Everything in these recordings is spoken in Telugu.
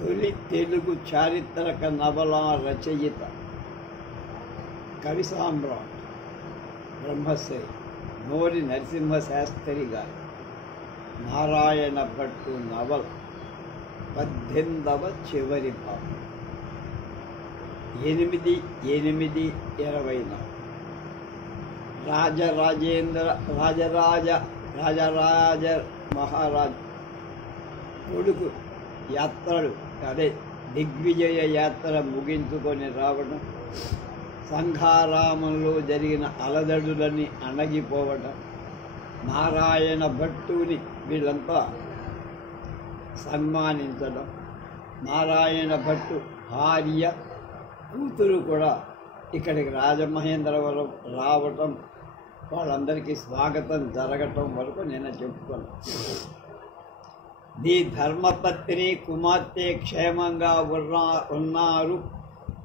తొలి తెలుగు చారిత్రక నవలా రచయిత కవి సామ్రాట్ బ్రహ్మశ్రీ నోరి నరసింహశాస్త్రి గారి నారాయణ భట్టు నవల 18వ చివరి భాగం 8/8/24 రాజరాజ మహారాజు కొడుకు యాత్రలు అదే దిగ్విజయ యాత్ర ముగించుకొని రావడం, సంఘారామంలో జరిగిన అలదడులని అణగిపోవడం, నారాయణ భట్టుని వీళ్ళంతా సన్మానించడం, నారాయణ భట్టు భార్య కూతురు కూడా ఇక్కడికి రాజమహేంద్రవరం రావటం, వాళ్ళందరికీ స్వాగతం జరగటం వరకు నేను చెప్పుకున్నాను. నీ ధర్మపత్ని కుమార్తె క్షేమంగా ఉన్నారు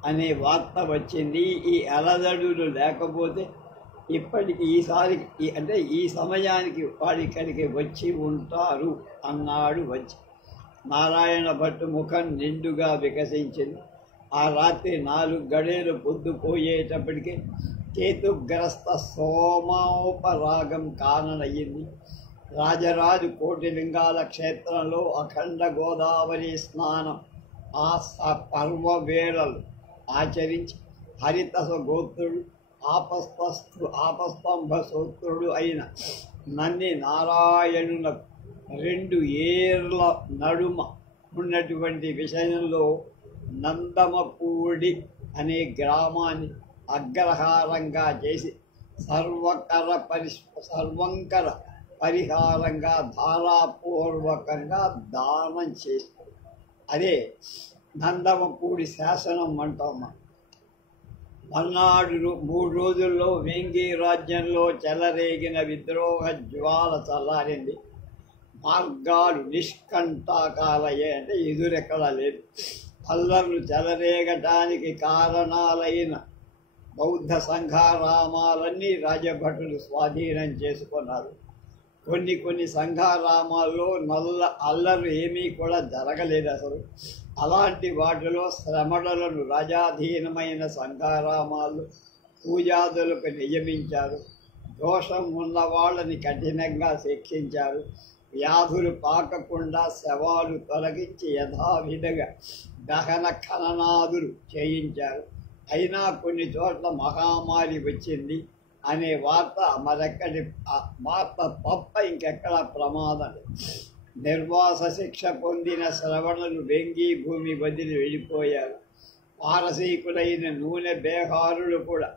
అనే వార్త వచ్చింది. ఈ అలదడులు లేకపోతే ఇప్పటికి ఈసారికి అంటే ఈ సమయానికి వాడు ఇక్కడికి వచ్చి ఉంటారు అన్నాడు. వచ్చి నారాయణ భట్టు ముఖం నిండుగా వికసించింది. ఆ రాత్రి 4 గడియలు పొద్దుపోయేటప్పటికీ కేతుగ్రస్త సోమోపరాగం కాననయ్యింది. రాజరాజు కోటిలింగాల క్షేత్రంలో అఖండ గోదావరి స్నానం ఆ పర్వవేళలు ఆచరించి హరితస గోత్రుడు ఆపస్తంభ సూత్రుడు అయిన నన్ని నారాయణులకు 2 ఏర్ల నడుమ ఉన్నటువంటి విషయంలో నందమపూడి అనే గ్రామాన్ని అగ్రహారంగా చేసి సర్వంకర పరిహారంగా ధారాపూర్వకంగా దానం చేశారు. అదే నందమపూడి శాసనం అంటామా. మర్నాడు 3 రోజుల్లో వేంగి రాజ్యంలో చెలరేగిన విద్రోహ జ్వాల చల్లారింది. మార్గాలు నిష్కంటకాలయ్యే అంటే ఎదురెక్కడ లేదు. అల్లర్లు చెలరేగటానికి కారణాలైన బౌద్ధ సంఘారామాలన్నీ రాజభటులు స్వాధీనం చేసుకున్నారు. కొన్ని సంఘారామాల్లో అల్లర్లు ఏమీ కూడా జరగలేదు అసలు. అలాంటి వాటిలో శ్రమణులను రాజాధీనమైన సంఘారామాలు పూజాదులకు నియమించారు. దోషం ఉన్న వాళ్ళని కఠినంగా శిక్షించారు. వ్యాధులు పాకకుండా శవాలు తొలగించి యథావిధిగా దహన ఖననాదులు చేయించారు. అయినా కొన్ని చోట్ల మహామారి వచ్చింది అనే వార్త మరెక్కడి వార్త తప్ప ఇంకెక్కడ ప్రమాదం. నిర్వాస శిక్ష పొందిన శ్రవణులు వెంగి భూమి వదిలి వెళ్ళిపోయారు. పారసీకులైన నూనె బేహారులు కూడా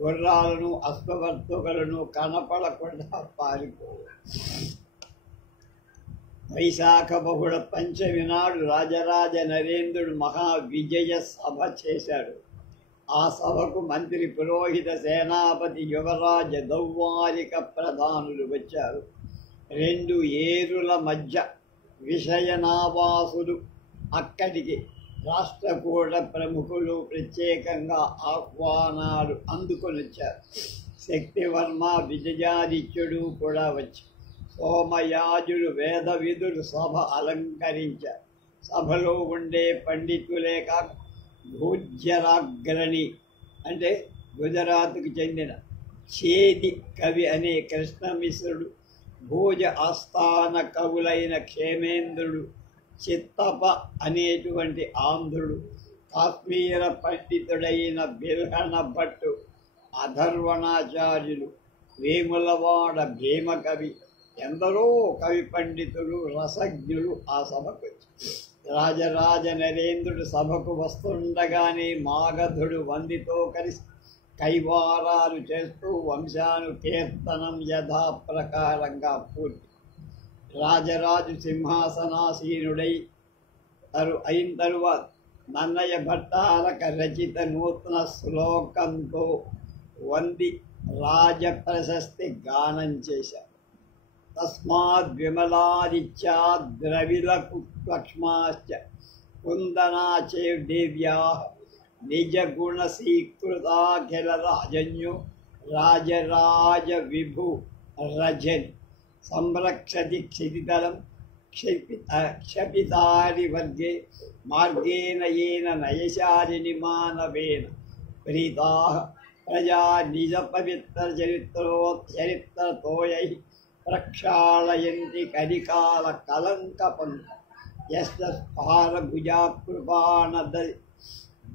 గుర్రాలను అశ్వవర్తుకులను కనపడకుండా పారిపోయారు. వైశాఖ బహుళ పంచమి నాడు రాజరాజ నరేంద్రుడు మహావిజయ సభ చేశాడు. ఆ సభకు మంత్రి, పురోహిత, సేనాపతి, యువరాజ, దౌవారిక ప్రధానులు వచ్చారు. 2 ఏరుల మధ్య విషయనావాసులు అక్కడికి రాష్ట్రకూట ప్రముఖులు ప్రత్యేకంగా ఆహ్వానాలు అందుకొని వచ్చారు. శక్తివర్మ, విజయాదిత్యుడు కూడా వచ్చి సోమయాజుడు, వేద విధులు సభ అలంకరించారు. సభలో ఉండే పండితులే కాక భూజ్యరాగ్రణి అంటే గుజరాత్కు చెందిన చేది కవి అనే కృష్ణమిశ్రుడు, భోజ ఆస్థాన కవులైన క్షేమేంద్రుడు, చిత్తప అనేటువంటి ఆంధ్రుడు, కాశ్మీర పండితుడైన బిల్హణ భట్టు, అధర్వణాచార్యులు, వేములవాడ భీమకవి, ఎందరో కవి పండితులు, రసజ్ఞులు ఆ సభకు వచ్చారు. రాజరాజ నరేంద్రుడు సభకు వస్తుండగానే మాగధుడు వందితో కలిసి కైవారాలు చేస్తూ వంశాను కీర్తనం యథాప్రకారంగా పూర్తి. రాజరాజు సింహాసనాసీనుడై అయిన తరువాత నన్నయ్య భట్టారక రచిత నూతన శ్లోకంతో వంది రాజ ప్రశస్తి గానం చేశారు. తస్మాద్ విమలాదిత్యా ద్రవిలకుక్ష్మాశ్చ కుందనాచేవ్దేవ్యా నిజ గుణసీకృతాఖిల రాజన్యో రాజరాజ విభు రజన్ సంరక్షతి క్షితితలం क्षपितारि वर्गे मार्गेण येन नयशालिनि मानवेन प्रीताः प्रजा निजपवित्रचरित्रतोयैः प्रक्षालयन्ति कलिकालकलङ्कपङ्क यस्य स्फारभुजाकृपाण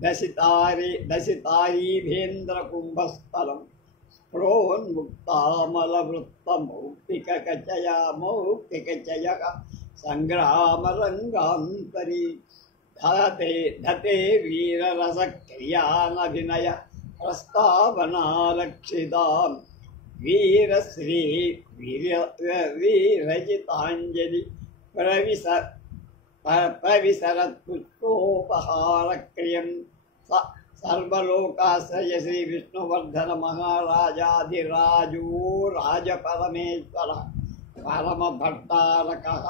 दशितारीभेन्द्रकुम्भस्थलं स्पृहोन्मुक्तामलवृत्तमौक्तिकचयः सङ्ग्रामरङ्गान्तरी धते वीररसक्रियानभिनय प्रस्तावनालक्षितां वीरश्री वीरजिताञ्जलि प्रविसरत्पुष्पोपहारक्रियं सर्वलोकाश्रय श्री विष्णुवर्धन महाराजाधिराजो राजपरमेश्वरः परमभट्टारकः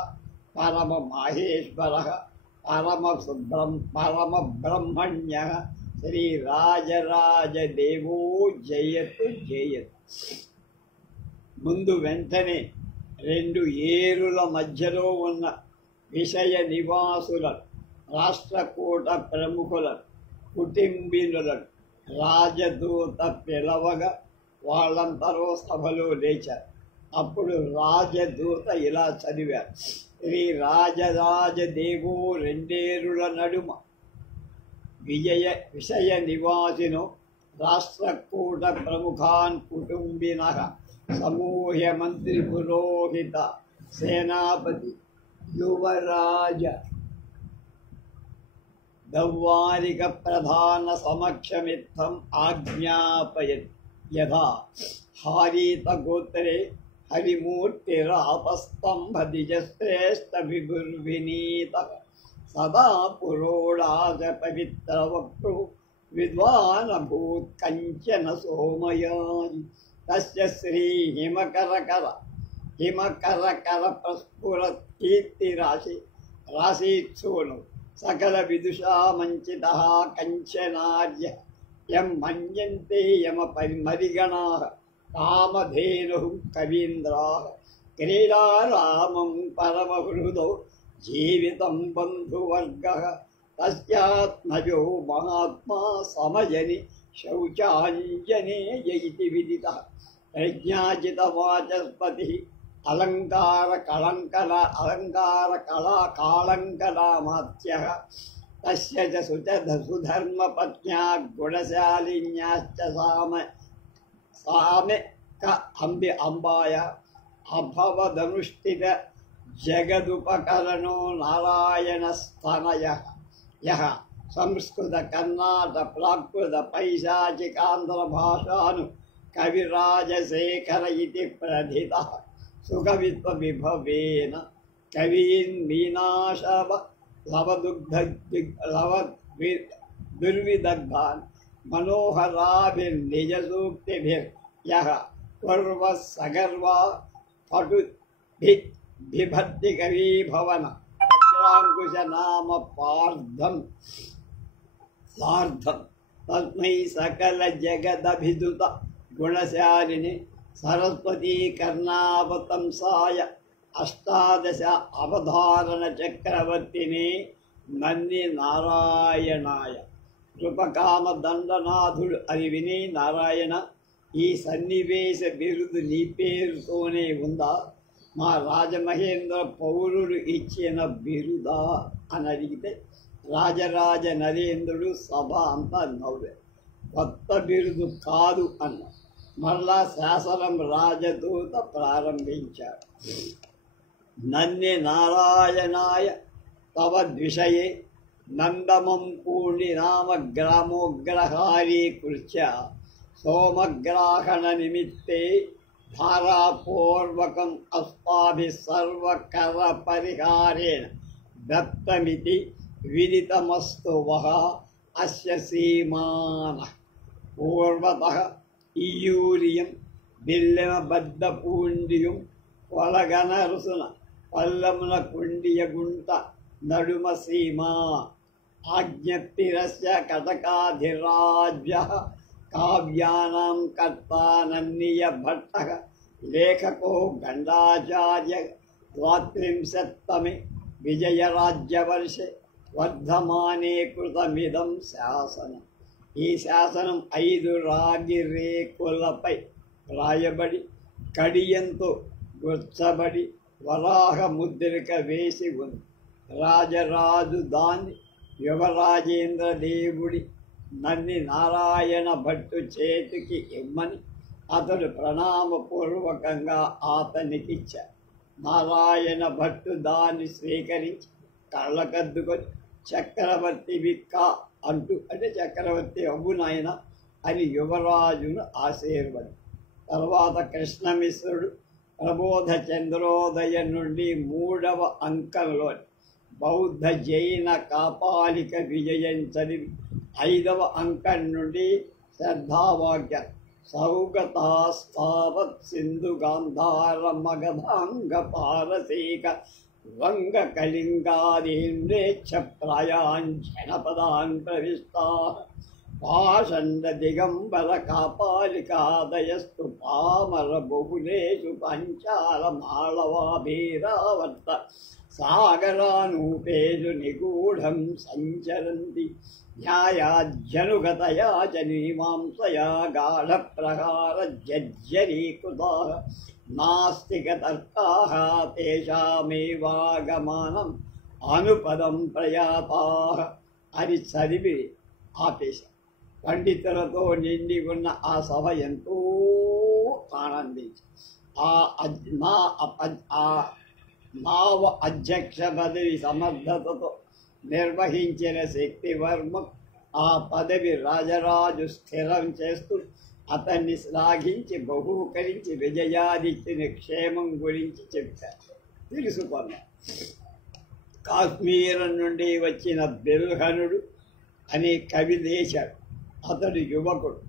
परममाहेश्वरः परमब्रह्मण्यः శ్రీరాజరాజదేవో జయతు జయతు. ముందు వెంటనే రెండు ఏరుల మధ్యలో ఉన్న విషయ నివాసులను, రాష్ట్రకూట ప్రముఖులను, కుటుంబీనులను రాజదూత పిలవగా వాళ్ళందరూ సభలో లేచారు. అప్పుడు రాజదూత ఇలా చదివారు: శ్రీ రాజరాజదేవో రెండేరుల నడుమ విషయ నివాసినో రాష్ట్రకూట ప్రముఖాన్ కుటుంబినః సమూహ్య మంత్రి పురోహిత సేనాపతి యువరాజ దౌవారిక ప్రధాన సమక్షమిత్తం ఆజ్ఞాపయత్. యథా హారీత గోత్రే హరిమూర్తిరాపస్తంభ దిజశ్రేష్ఠ విభుర్వినీత సదా పురోడాజ పవిత్రవక్తృ విద్వానభూత్ కంచన సోమయాజి. తస్య శ్రీ హిమకరకర ప్రస్ఫుర కీర్తిరాశి రాశీత్సూను సకల విదుషా మంచిత కంచనార్య యం మన్యంతే యమ పరిమరిగణాః కామధేను కవీంద్రాః క్రీడారామం పరమహృదో జీవితం బంధువర్గః తస్యాత్మజో మహాత్మా సమజని శౌచాంజనే యయితి విదితః. ప్రజ్ఞాజితవాచస్పతి అలంకార కాళంకలామాత్యః తస్య చ సుధర్మపత్న్యా గుణశాలిన్యాశ్చ సామె అంబాయ అభవదనుష్ఠిత జగదుపకరణో నారాయణస్తనయః. యః సంస్కృత కర్ణాట ప్రాకృత పైశాచికాంధ్ర భాషాను కవిరాజశేఖర ఇతి ప్రథితః. సుకవిత్వ విభవేన కవీన్ మీనాశవ దుర్విదగ్ధాన్ మనోహరాభిర్నిజసూక్తిభిర్ యః కుర్వః సగర్వా పటు బిభర్తి కవీ భవన వజ్రాంకుశ నామ పార్థం సార్థం. తస్మై సకల జగదభిదుత గుణశాలిని సరస్వతీ కర్ణావతంసాయ అష్టాదశ అవధారణ చక్రవర్తిని నంది నారాయణాయ. కృపకామ దండనాథుడు అది విని నారాయణ, ఈ సన్నివేశ బిరుదు నీ పేరుతోనే ఉందా? మా రాజమహేంద్ర పౌరుడు ఇచ్చిన బిరుదా అని అడిగితే రాజరాజ నరేంద్రుడు సభ అంతా నవ్వే. కొత్త బిరుదు కాదు అన్న. మరలా శాసనం రాజదూత ప్రారంభించాడు. నన్నే నారాయణాయ తవ ద్విషయే నందమం పూర్ణి నామ గ్రామోగ్రహారీకృత్య సోమగ్రాహణ నిమిత్తే ధారాపూర్వకం అస్మాభి సర్వకర పరిహారేణ దత్తమితి విదితమస్తు వః అస్య సీమానః. పూర్వతః ఇయూరియం బిల్లెమబద్ధపూండియం పొలగనరుసున పల్లమున కుండియ గుంట నడుమ సీమా. ఆజ్ఞప్తిరస్య కటకాధిరాజ్యః కావ్యానాం కర్తా నన్నీయ భట్టః లేఖకో గండాచార్య ద్వాత్రింశత్తమే విజయరాజ్యవర్షే వర్ధమానే కృతమిదం శాసనం. ఈ శాసనం 5 రాగి రేకులపై రాయబడి కడియంతో గుచ్చబడి వరాహ ముద్రిక వేసి ఉంది. రాజరాజు దాన్ని యువరాజేంద్ర దేవుడి నన్ని నారాయణ భట్టు చేతికి ఇమ్మని అతడు ప్రణామపూర్వకంగా అతనికిచ్చాడు. నారాయణ భట్టు దాన్ని స్వీకరించి కళ్ళకద్దుకొని చక్రవర్తివి కా అంటూ, అంటే చక్రవర్తి అవ్వు నాయన అని యువరాజును ఆశీర్వది. తర్వాత కృష్ణమిశ్రుడు ప్రబోధ చంద్రోదయ నుండి 3వ అంకంలో బౌద్ధ జైన కాపాలిక విజయం చదివి 5వ అంకం నుండి శ్రద్ధావాక్య సౌగతాస్తావత్ సింధు గాంధార మగధాంగ పారసీక వంగ కళింగాదీంద్రేచ్ఛ ప్రాయాన్ జనపదాన్ ప్రవిష్టా పాషండ దిగంబర కాపాలికాదయస్తు పామర బహుళేషు పంచాల మాళవాభీరావర్త సాగరానూపేషు నిగూఢం సంచరంతి న్యాయాజ్జనుగతయా చ మీమాంసయా గాఢ ప్రహార జర్జరీకృతాః నాస్తికతర్కాః తేషామేవాగమనం అనుపదం ప్రయాతాః అని చదివి ఆపేశారు. పండితులతో నిండి ఉన్న ఆ సభ ఎంతో ఆనందించి నావ అధ్యక్ష పదవి సమర్థతతో నిర్వహించిన శక్తివర్మ ఆ పదవి రాజరాజు స్థిరం చేస్తూ అతన్ని శ్లాఘించి బహూకరించి విజయాదిత్యుని క్షేమం గురించి చెప్పారు. తెలుసుకున్నారు. కాశ్మీరం నుండి వచ్చిన బిల్హనుడు అనే కవి దేశాడు. అతడు యువకుడు.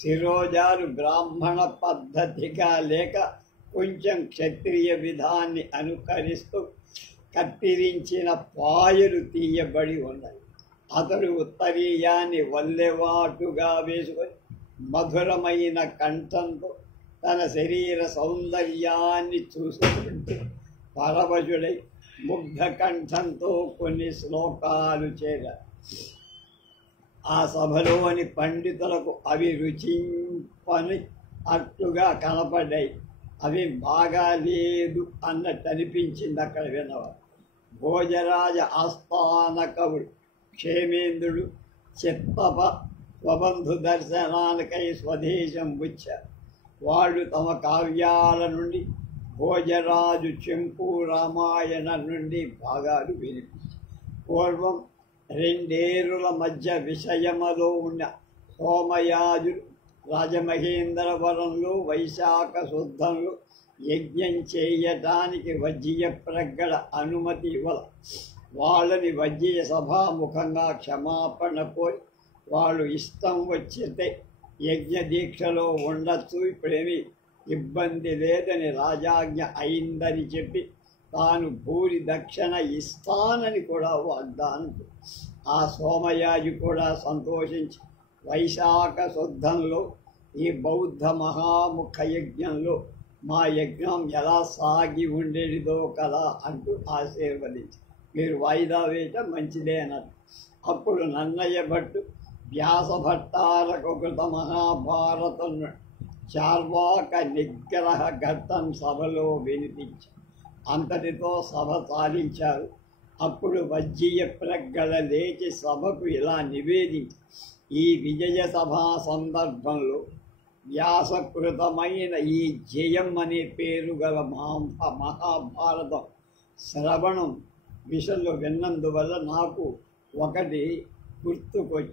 శిరోజాలు బ్రాహ్మణ పద్ధతిగా లేక కొంచెం క్షత్రియ విధాన్ని అనుకరిస్తూ కత్తిరించిన పాయలు తీయబడి ఉన్నాయి. అతడు ఉత్తరీయాన్ని వల్లెవాటుగా వేసుకొని మధురమైన కంఠంతో తన శరీర సౌందర్యాన్ని చూసుకుంటూ పరవశుడై ముగ్ధ కంఠంతో కొన్ని శ్లోకాలు చేరారు. ఆ సభలోని పండితులకు అవి రుచింపని అట్టుగా కనపడ్డాయి. అవి బాగా లేదు అన్నట్టు అనిపించింది అక్కడ విన్నవారు. భోజరాజ ఆస్థాన కవుడు క్షేమేంద్రుడు చిత్తప స్వబంధు దర్శనానికై స్వదేశం వచ్చారు. వాళ్ళు తమ కావ్యాల నుండి భోజరాజు చెంపు రామాయణ నుండి భాగాలు వినిపించారు. పూర్వం 2 ఏరుల మధ్య విషయములో ఉన్న సోమయాజుడు రాజమహేంద్రవరంలో వైశాఖ శుద్ధంలో యజ్ఞం చేయటానికి వజ్జీయ ప్రగ్గడ అనుమతి ఇవ్వాల. వాళ్ళని వజ్జీయ సభాముఖంగా క్షమాపణ కోరి వాళ్ళు ఇష్టం వచ్చితే యజ్ఞ దీక్షలో ఉండొచ్చు, ఇప్పుడేమీ ఇబ్బంది లేదని రాజాజ్ఞ అయిందని చెప్పి తాను భూరి దక్షిణ ఇస్తానని కూడా వాగ్దానం. ఆ సోమయాజు కూడా సంతోషించి వైశాఖ శుద్ధంలో ఈ బౌద్ధ మహాముఖ యజ్ఞంలో మా యజ్ఞం ఎలా సాగి ఉండేదిదో కదా అంటూ ఆశీర్వదించి మీరు వాయిదా వేయటం మంచిదే అన్నారు. అప్పుడు నన్నయ్య భట్టు వ్యాస భట్టారకు కృత మహాభారతం చార్వాక నిగ్రహ ఘట్టం సభలో వినిపించారు. అంతటితో సభ సాధించారు. అప్పుడు వజ్జీయ ప్రగ్గడ లేచి సభకు ఇలా నివేదించి, ఈ విజయ సభా సందర్భంలో వ్యాసకృతమైన ఈ జయం అనే పేరు గల మహాభారతం శ్రవణం విషయంలో విన్నందువల్ల నాకు ఒకటి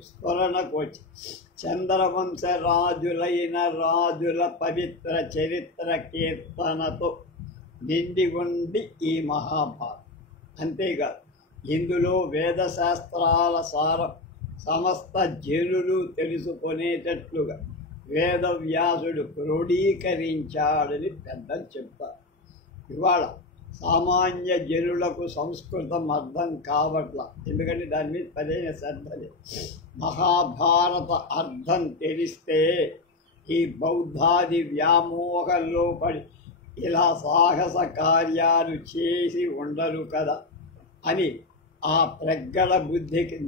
స్మరణకొచ్చి చంద్రవంశ రాజులైన రాజుల పవిత్ర చరిత్ర కీర్తనతో నిండి ఉండి ఈ మహాభారతం. అంతేకాదు ఇందులో వేదశాస్త్రాల సారం సమస్త జనులు తెలుసుకునేటట్లుగా వేదవ్యాసుడు క్రోడీకరించాడని పెద్దలు చెప్తారు. ఇవాళ సామాన్య జనులకు సంస్కృతం అర్థం కావట్ల, ఎందుకంటే దాని మీద పదైన శ్రద్ధ లేదు. మహాభారత అర్థం తెలిస్తే ఈ బౌద్ధాది వ్యామోహంలో పడి ఇలా సాహస కార్యాలు చేసి ఉండరు కదా అని ఆ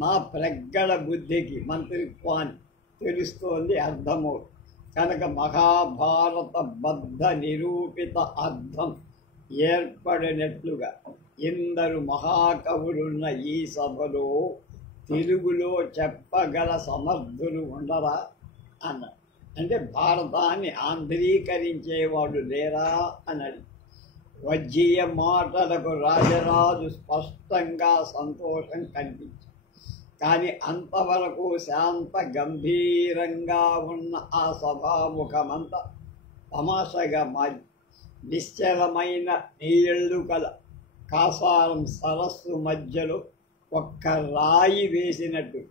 నా ప్రగ్గడ బుద్ధికి మంత్రిత్వాన్ని తెలుస్తోంది, అర్థమవుతుంది. కనుక మహాభారత బద్ధ నిరూపిత అర్థం ఏర్పడినట్లుగా ఇందరు మహాకవులున్న ఈ సభలో తెలుగులో చెప్పగల సమర్థులు ఉండరా అన్నాడు. అంటే భారతాన్ని ఆంధ్రీకరించేవాడు లేరా అన్నాడు. వజ్జీయ మాటలకు రాజరాజు స్పష్టంగా సంతోషం కనిపించింది. కానీ అంతవరకు శాంత గంభీరంగా ఉన్న ఆ సభాముఖమంతా తమాషగా మారి నిశ్చలమైన నీళ్లు కల కాసారం సరస్సు మధ్యలో ఒక్క రాయి వేసినట్టు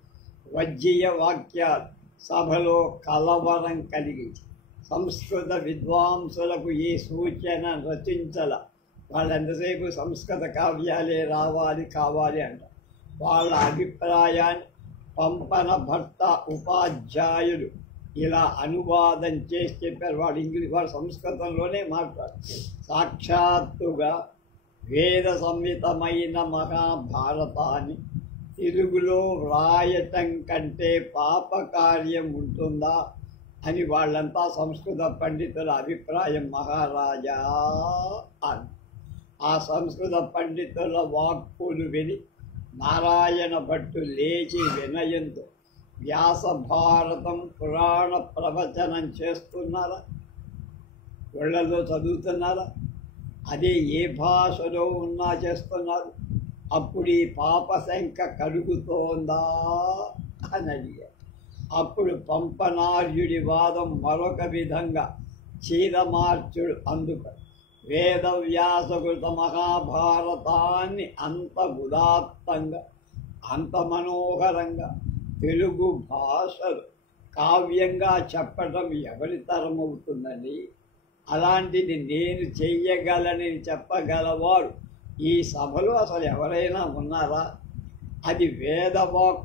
వజ్జీయ వాక్యాలు సభలో కలవరం కలిగించి సంస్కృత విద్వాంసులకు ఈ సూచన రచించల. వాళ్ళెంతసేపు సంస్కృత కావ్యాలే కావాలి అంట. వాళ్ళ అభిప్రాయాన్ని పంపన భట్ట ఉపాధ్యాయుడు ఇలా అనువాదం చేసి చెప్పారు. వాడు సంస్కృతంలోనే మాట్లాడు. సాక్షాత్తుగా వేద సంహితమైన మహాభారతాన్ని తెలుగులో వ్రాయటం కంటే పాపకార్యం ఉంటుందా అని వాళ్ళంతా సంస్కృత పండితుల అభిప్రాయం మహారాజా అని. ఆ సంస్కృత పండితుల వాక్కులు విని నారాయణ భట్టు లేచి వినయంతో వ్యాస భారతం పురాణ ప్రవచనం చేస్తున్నారా, ఒళ్ళలో చదువుతున్నారా, అదే ఏ భాషలో ఉన్నా చేస్తున్నారు, అప్పుడు ఈ పాపశంక కలుగుతోందా అని అడిగారు. అప్పుడు పంపనార్యుడి వాదం మరొక విధంగా చీరమార్చుడు అందుకు వేదవ్యాసకృత మహాభారతాన్ని అంత ఉదాత్తంగా అంత మనోహరంగా తెలుగు భాషలు కావ్యంగా చెప్పటం ఎవరి తరమవుతుందని, అలాంటిది నేను చెయ్యగలని చెప్పగలవారు ఈ సభలో అసలు ఎవరైనా ఉన్నారా? అది వేదవాక్,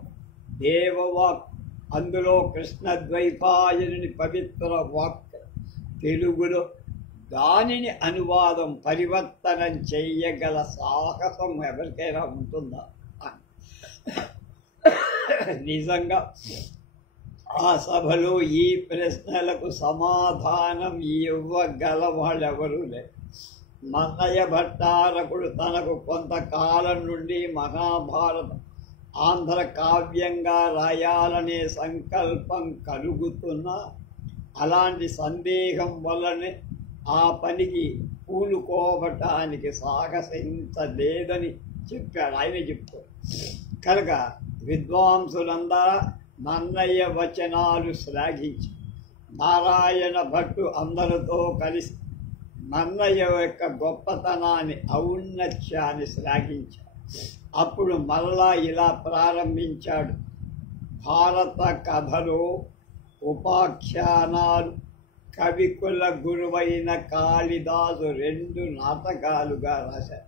దేవవాక్, అందులో కృష్ణద్వైపాయనుని పవిత్ర వాక్. తెలుగులో దానిని అనువాదం పరివర్తనం చెయ్యగల సాహసం ఎవరికైనా ఉంటుందా? నిజంగా ఆ సభలో ఈ ప్రశ్నలకు సమాధానం ఇవ్వగల వాళ్ళెవరూ లేరు. మన్నయ్య భట్టారకుడు తనకు కొంతకాలం నుండి మహాభారతం ఆంధ్ర కావ్యంగా రాయాలనే సంకల్పం కలుగుతున్నా అలాంటి సందేహం వల్లనే ఆ పనికి పూనుకోవటానికి సాహసించలేదని చెప్పాడు. ఆయన చెప్తాడు. కనుక విద్వాంసులందరూ నన్నయ్య వచనాలు శ్లాఘించి నారాయణ భట్టు అందరితో కలిసి నన్నయ్య యొక్క గొప్పతనాన్ని, ఔన్నత్యాన్ని శ్లాఘించాడు. అప్పుడు మరలా ఇలా ప్రారంభించాడు. భారత కథలో ఉపాఖ్యానాలు కవికుల గురువైన కాళిదాసు 2 నాటకాలుగా రాశారు.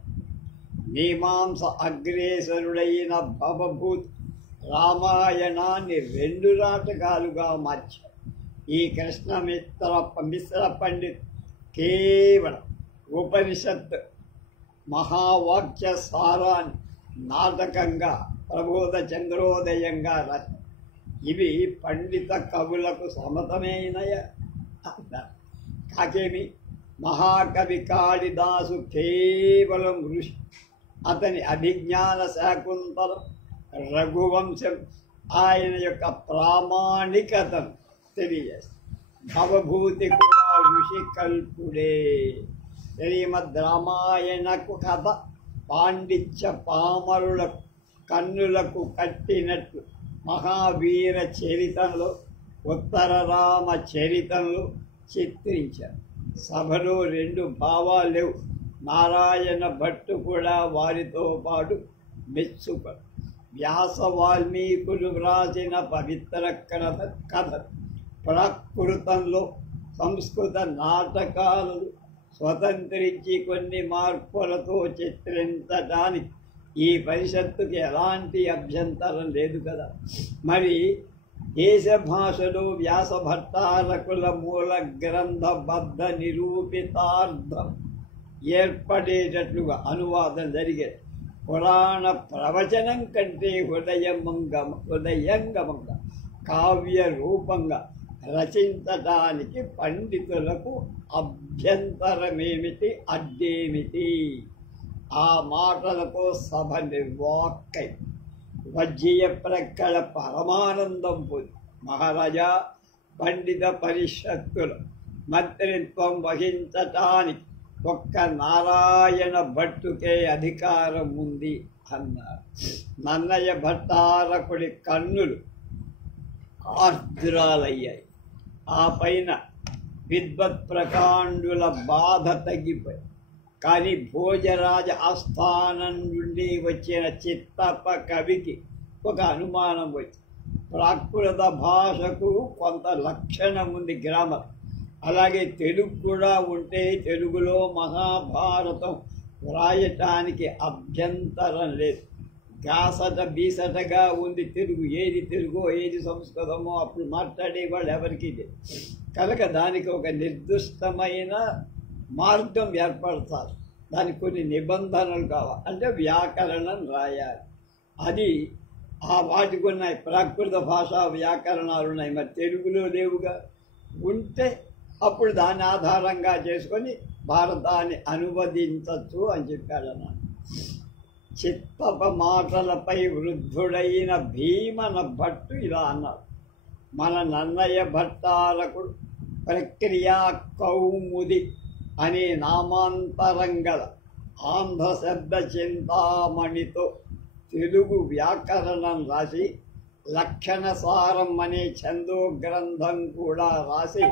మీమాంస అగ్రేసరుడైన భవభూతి రామాయణాన్ని 2 నాటకాలుగా మార్చారు. ఈ మిశ్ర పండిత్ కేవలం ఉపనిషత్ మహావాక్య సారాన్ని నాటకంగా ప్రబోధ చంద్రోదయంగా రాశారు. ఇవి పండిత కవులకు సమతమైనయా అన్నారు. కాకేమి మహాకవి కాళిదాసు కేవలం ఋషి. అతని అభిజ్ఞాన శాకుంతలం, రఘువంశం ఆయన యొక్క ప్రామాణికతను తెలియజేస్తుంది. భవభూతి కూడా ఋషి కల్పుడే. శ్రీమద్ రామాయణకు కథ పాండిత్య పామరులకు కన్నులకు కట్టినట్లు మహావీర చరితంలో, ఉత్తర రామ చరితంలో చిత్రించారు. సభలో 2 భావాలు లేవు. నారాయణ భట్టు కూడా వారితో పాటు మెచ్చుకొని వ్యాస వాల్మీకులు వ్రాసిన పవిత్ర కథ ప్రాకృతంలో సంస్కృత నాటకాలను స్వతంత్రించి కొన్ని మార్పులతో చిత్రించడానికి ఈ పరిషత్తుకి ఎలాంటి అభ్యంతరం లేదు కదా. మరి దేశ భాషలో వ్యాస భట్టారకుల మూల గ్రంథబద్ధ నిరూపితార్థం ఏర్పడేటట్లుగా అనువాదం జరిగేది. పురాణ ప్రవచనం కంటే హృదయంగమంగా కావ్య రూపంగా రచించటానికి పండితులకు అభ్యంతరమేమిటి, అడ్డేమిటి? ఆ మాటలతో సభ నిర్వాక్కై వజ్జీయ ప్రక్కల పరమానందం పొంది మహారాజా, పండిత పరిషత్తుల మంత్రిత్వం వహించటానికి ఒక్క నారాయణ భట్టుకే అధికారం ఉంది అన్నారు. నన్నయ్య భట్టారకుడి కన్నులు ఆర్ద్రాలయ్యాయి. ఆ పైన విద్వత్ ప్రకాండుల బాధ తగ్గిపోయి. కానీ భోజరాజ ఆస్థానం నుండి వచ్చిన చిత్తప్ప కవికి ఒక అనుమానం వచ్చి, ప్రాకృత భాషకు కొంత లక్షణం ఉంది, గ్రామర్. అలాగే తెలుగు కూడా ఉంటే తెలుగులో మహాభారతం వ్రాయటానికి అభ్యంతరం లేదు. గాసట బీసటగా ఉంది తెలుగు. ఏది తెలుగో ఏది సంస్కృతమో అప్పుడు మాట్లాడేవాళ్ళు ఎవరికీ లేదు. కనుక దానికి ఒక నిర్దిష్టమైన మార్గం ఏర్పడతారు. దానికి కొన్ని నిబంధనలు కావాలి. అంటే వ్యాకరణం రాయాలి. అది వాటికి ఉన్నాయి, ప్రాకృత భాషా వ్యాకరణాలు ఉన్నాయి. మరి తెలుగులో లేవుగా. ఉంటే అప్పుడు దాన్ని ఆధారంగా చేసుకొని భారతాన్ని అనువదించవచ్చు అని చెప్పాడు అన్నాడు. చిత్తప మాటలపై వృద్ధుడైన భీమన భట్టు ఇలా అన్నాడు. మన నన్నయ్య భట్టారకుడు ప్రక్రియా కౌముది అనే నామాంతరంగల ఆంధ్ర శబ్ద చింతామణితో తెలుగు వ్యాకరణం రాసి లక్షణసారం అనే ఛందో గ్రంథం కూడా రాసి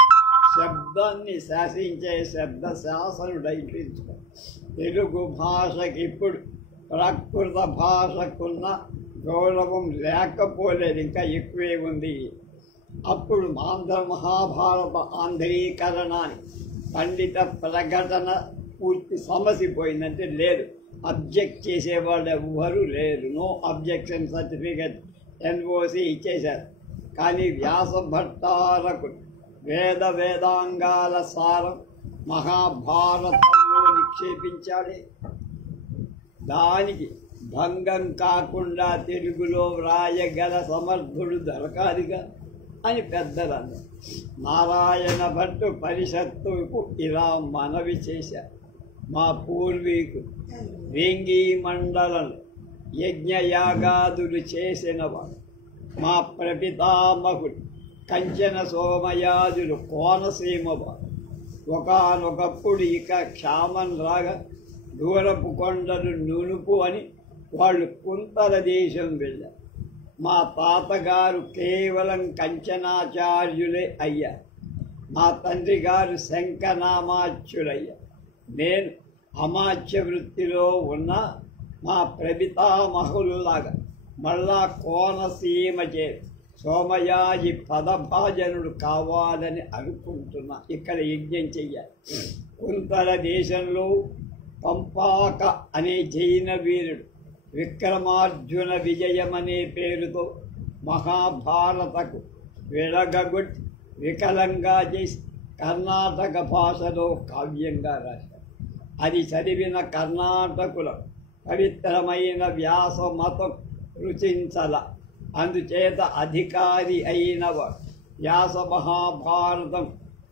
శబ్దాన్ని శాసించే శబ్ద శాసనుడైపించు. తెలుగు భాషకి ఇప్పుడు ప్రాకృత భాషకున్న గౌరవం లేకపోలేదు, ఇంకా ఎక్కువే ఉంది. అప్పుడు ఆంధ్ర మహాభారత ఆంధ్రీకరణాన్ని పండిత ప్రకటన పూర్తి సమసిపోయిందంటే లేదు. అబ్జెక్ట్ చేసేవాళ్ళు ఎవ్వరూ లేరు. నో అబ్జెక్షన్ సర్టిఫికెట్ ఎన్ఓసి ఇచ్చేశారు. కానీ వ్యాస భట్టారకుడు వేదాంగాల సారం మహాభారతంలో నిక్షేపించాడే. దానికి భంగం కాకుండా తెలుగులో వ్రాయగల సమర్థుడు దొరకాలిగా అని పెద్దలన్నారు. నారాయణ భట్టు పరిషత్తుకు ఇలా మనవి చేశారు. మా పూర్వీకులు వేంగి మండలంలో యజ్ఞయాగాదులు చేసినవాడు. మా ప్రపితామహుడు కంచన సోమయాజులు కోనసీమవాడు. ఒకానొకప్పుడు ఇక క్షామం రాగా దూరపు కొండలు నునుపు అని వాళ్ళు కుంతల దేశం వెళ్ళారు. మా తాతగారు కేవలం కంచనాచార్యులే అయ్యారు. మా తండ్రి గారు శంఖనామాచ్యులయ్యారు. నేను అమాత్య వృత్తిలో ఉన్న మా ప్రపితామహులులాగా మళ్ళా కోనసీమ చే సోమయాజి పదభాజనుడు కావాలని అనుకుంటున్నా. ఇక్కడ యజ్ఞం చెయ్యాలి. కుంతల దేశంలో పంపాక అనే జైన వీరుడు విక్రమార్జున విజయమనే పేరుతో మహాభారతకు విడగొట్టి వికలంగా చేసి కర్ణాటక భాషలో కావ్యంగా రాశారు. అది చదివిన కర్ణాటకుల పవిత్రమైన వ్యాస మతం రుచించల. అందుచేత అధికారి అయినవాడు వ్యాస మహాభారతం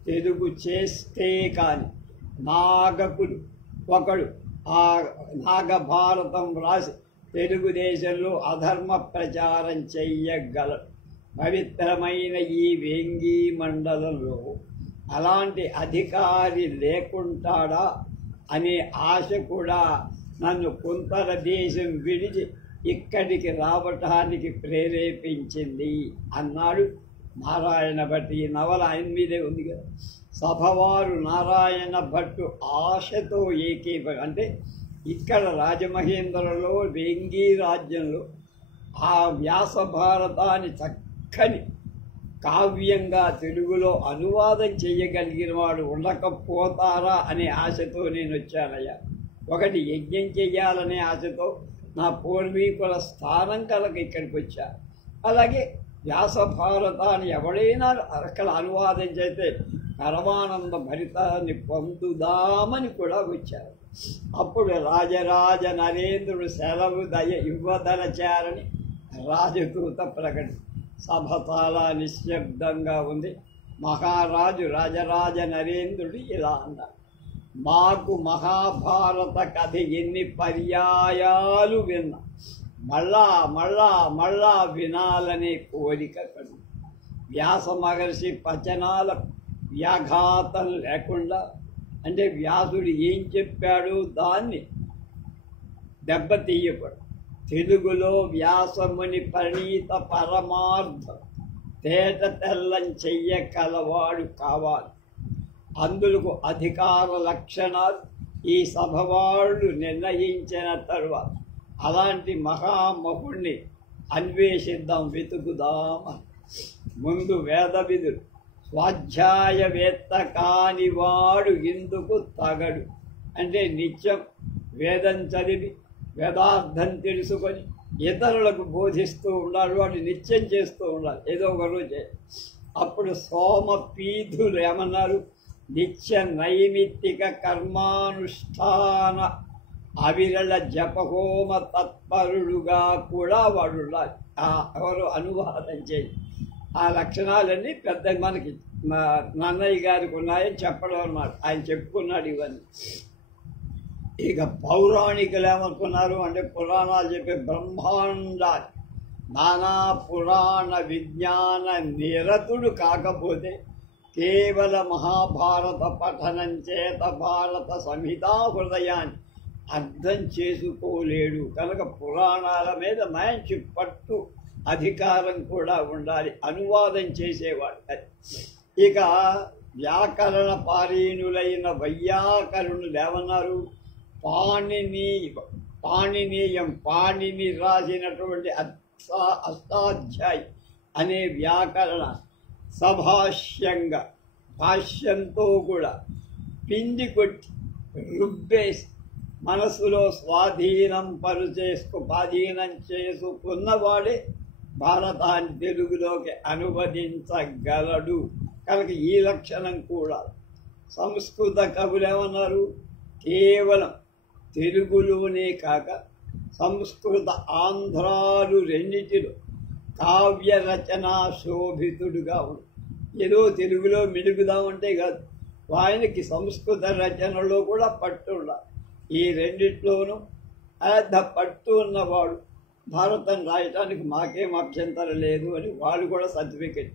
తెలుగు చేస్తే కాని నాగకుడు ఒకడు ఆ నాగభారతం వ్రాసి తెలుగుదేశంలో అధర్మ ప్రచారం చెయ్యగలడు. పవిత్రమైన ఈ వేంగి మండలంలో అలాంటి అధికారి లేకుంటాడా అనే ఆశ కూడా నన్ను కుంతల దేశం విడిచి ఇక్కడికి రావటానికి ప్రేరేపించింది అన్నాడు నారాయణ భట్టు. ఈ నవల ఆయన మీదే ఉంది కదా. సభవారు నారాయణ భట్టు ఆశతో అంటే ఇక్కడ రాజమహేంద్రలో వేంగి రాజ్యంలో ఆ వ్యాస భారతాన్ని చక్కని కావ్యంగా తెలుగులో అనువాదం చేయగలిగిన వాడు ఉండకపోతారా అనే ఆశతో నేను వచ్చానయ్యా. ఒకటి యజ్ఞం చెయ్యాలనే ఆశతో నా పూర్వీకుల స్థానం కలక ఇక్కడికి వచ్చా. అలాగే వ్యాస భారతాన్ని ఎవడైనా అక్కడ అనువాదం చేస్తే పరమానంద భరితాన్ని పొందుదామని కూడా వచ్చారు. అప్పుడు రాజరాజ నరేంద్రుడు సెలవు దయ ఇవ్వదలచారని రాజదూత ప్రకటన. సభ చాలా నిశ్శబ్దంగా ఉంది. మహారాజు రాజరాజ నరేంద్రుడు ఇలా అన్నారు: మాకు మహాభారత కథ ఎన్ని పర్యాయాలు విన్నా మళ్ళా మళ్ళా మళ్ళా వినాలనే కోరిక కడు. వ్యాస మహర్షి వచనాల వ్యాఘాతం లేకుండా, అంటే వ్యాసుడు ఏం చెప్పాడో దాన్ని దెబ్బతీయకూడదు. తెలుగులో వ్యాసముని పరిణీత పరమార్థం తేట తెల్లం చెయ్యగలవాడు కావాలి. అందులకు అధికార లక్షణాలు ఈ సభ వాళ్ళు నిర్ణయించిన తరువాత అలాంటి మహామహుణ్ణి అన్వేషిద్దాం, వెతుకుదాం. ముందు వేద విధులు స్వాధ్యాయవేత్త కానివాడు ఇందుకు తగడు. అంటే నిత్యం వేదం చదివి వేదార్థం తెలుసుకొని ఇతరులకు బోధిస్తూ ఉండాలి. వాడు నిత్యం చేస్తూ ఉండాలి, ఏదో ఒక రోజే. అప్పుడు సోమపీఠులు ఏమన్నారు? నిత్య నైమిత్తిక కర్మానుష్ఠాన అవిరళ జపహోమ తత్పరుడుగా కూడా వాడు ఉండాలి. ఎవరు అనువాదం చేయి. ఆ లక్షణాలన్నీ పెద్ద మనకి నన్నయ్య గారికి ఉన్నాయని చెప్పడం అన్నమాట. ఆయన చెప్పుకున్నాడు ఇవన్నీ. ఇక పౌరాణికులు ఏమనుకున్నారు అంటే, పురాణాలు చెప్పే బ్రహ్మాండాలు నానా పురాణ విజ్ఞాన నిరతుడు కాకపోతే కేవల మహాభారత పఠనం చేత భారత సంహితా హృదయాన్ని అర్థం చేసుకోలేడు. కనుక పురాణాల మీద మంచి పట్టు అధికారం కూడా ఉండాలి, అనువాదం చేసేవాడు. ఇక వ్యాకరణ పారీణులైన వైయాకరణులు ఏమన్నారు? పాణినీయం పాణిని రాసినటువంటి అష్టాధ్యాయి అనే వ్యాకరణ సభాష్యంగా భాష్యంతో కూడా పిండి కొట్టి రుబ్బేసి మనసులో స్వాధీనం చేసుకున్నవాడే భారతాన్ని తెలుగులోకి అనువదించగలడు. కనుక ఈ లక్షణం కూడా. సంస్కృత కవులు ఏమన్నారు? కేవలం తెలుగులోనే కాక సంస్కృత ఆంధ్రాలు రెండిటిలో కావ్య రచన శోభితుడుగా ఉంది. ఏదో తెలుగులో మెలుగుదామంటే కాదు, ఆయనకి సంస్కృత రచనలో కూడా పట్టు ఉండాలి. ఈ రెండిట్లోనూ పెద్ద పట్టు ఉన్నవాడు భారతం రాయటానికి మాకేం అభ్యంతరం లేదు అని వాళ్ళు కూడా సర్టిఫికెట్.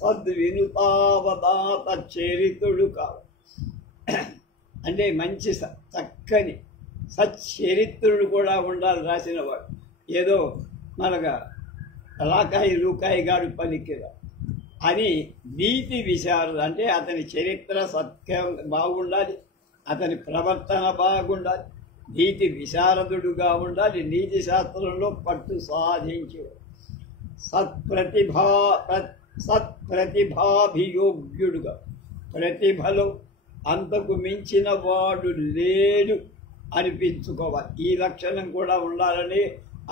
సద్వినుతావదాత చరితుడు కావు, అంటే మంచి చక్కని సచ్చరిత్రుడు కూడా ఉండాలి రాసినవాడు. ఏదో మనగా లాకాయి లూకాయి గాడు పలికిరా అని నీతి విశారద, అంటే అతని చరిత్ర సత్యం బాగుండాలి, అతని ప్రవర్తన బాగుండాలి, నీతి విశారదుడుగా ఉండాలి, నీతి శాస్త్రంలో పట్టు సాధించు, సత్ప్రతిభాభియోగ్యుడుగా, ప్రతిభలో అంతకు మించిన వాడు లేడు అనిపించుకోవాలి. ఈ లక్షణం కూడా ఉండాలని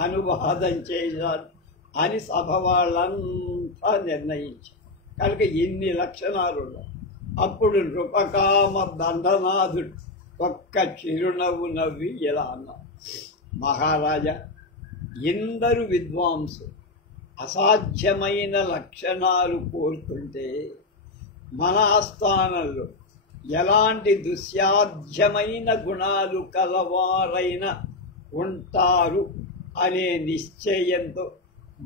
అనువాదం చేయాలి అని సభ వాళ్ళంతా నిర్ణయించారు. కనుక ఇన్ని లక్షణాలు ఉన్నాయి. అప్పుడు నృపకామ దండనాథుడు ఒక్క చిరునవ్వు నవ్వి ఇలా అన్నారు: మహారాజా, ఎందరు విద్వాంసులు అసాధ్యమైన లక్షణాలు కోరుతుంటే మన ఆస్థానంలో ఎలాంటి దుస్సాధ్యమైన గుణాలు కలవారైన ఉంటారు అనే నిశ్చయంతో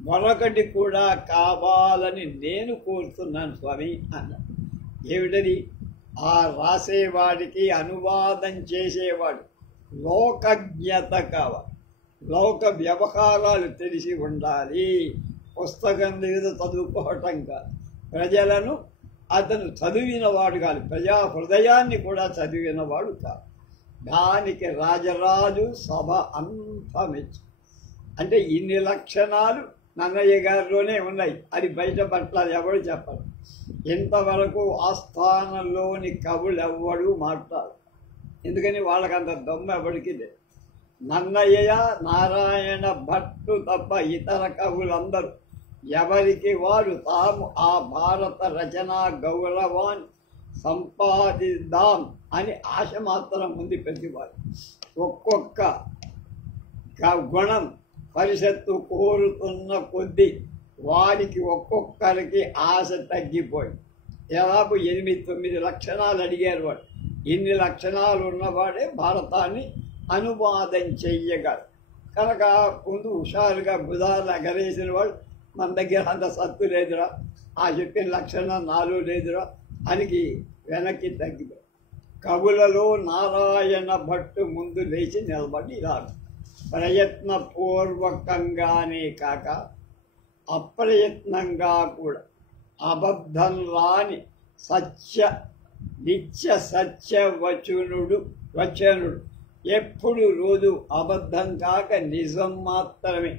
మరొకటి కూడా కావాలని నేను కోరుతున్నాను స్వామి అన్నాడు. ఏమిటది? ఆ రాసేవాడికి అనువాదం చేసేవాడు లోకజ్ఞత కావాలి, లోక వ్యవహారాలు తెలిసి ఉండాలి. పుస్తకం మీద చదువుకోవటం కాదు, ప్రజలను అతను చదివినవాడు కాదు, ప్రజా హృదయాన్ని కూడా చదివినవాడు కాదు. దానికి రాజరాజు సభ అంతా మెచ్చు. అంటే ఇన్ని లక్షణాలు నన్నయ్య గారిలోనే ఉన్నాయి, అది బయటపట్ల ఎవరు చెప్పరు. ఇంతవరకు ఆస్థానంలోని కవులు ఎవ్వడు మాట్లాడు, ఎందుకని వాళ్ళకంత దొమ్మ ఎవరికి లేదు. నన్నయ్య నారాయణ భట్టు తప్ప ఇతర కవులందరూ ఎవరికి వారు తాము ఆ భారత రచనా గౌరవాన్ని సంపాదిద్దాం అని ఆశ మాత్రం ఉంది ప్రతివారు. ఒక్కొక్క గుణం పరిషత్తు కోరుతున్న కొద్దీ వారికి ఒక్కొక్కరికి ఆశ తగ్గిపోయింది. దాదాపు 8-9 లక్షణాలు అడిగారు వాడు. ఇన్ని లక్షణాలు ఉన్నవాడే భారతాన్ని అనువాదం చెయ్యగలరు. కనుక ముందు హుషారుగా బుధాలు ఎగరేసిన వాడు మన దగ్గర అంత సత్తు లేదురా, ఆ చెప్పిన లక్షణం నాలో లేదురా అని వెనక్కి తగ్గిపోయి కవులలో నారాయణ భట్టు ముందు లేచి నిలబడి ఇలా ప్రయత్నపూర్వకంగానే కాక అప్రయత్నంగా కూడా అబద్ధం రాని నిత్య సత్య వచనుడు ఎప్పుడు రోజు అబద్ధం కాక నిజం మాత్రమే,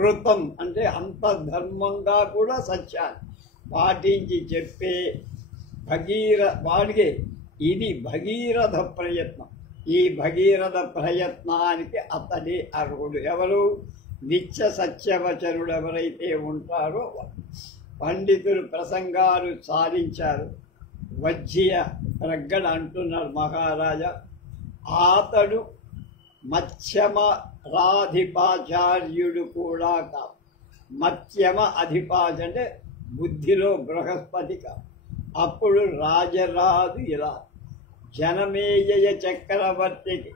ఋతం అంటే అంతర్ధర్మంగా కూడా సత్యాన్ని పాటించి చెప్పే వాడికి ఇది భగీరథ ప్రయత్నం. ఈ భగీరథ ప్రయత్నానికి అతడే అర్హుడు. ఎవరు? నిత్య సత్యవచనుడు ఎవరైతే ఉంటారో పండితులు ప్రసంగాలు సాధించారు. వజ్జియ ప్రగ్గడ అంటున్నాడు మహారాజా, అతడు మత్స్యమరాధిపాచార్యుడు కూడా కాదు. మత్స్యమ అధిపాచ అంటే బుద్ధిలో బృహస్పతి కాదు. అప్పుడు రాజరాజు ఇలా జనమేజయ చక్రవర్తికి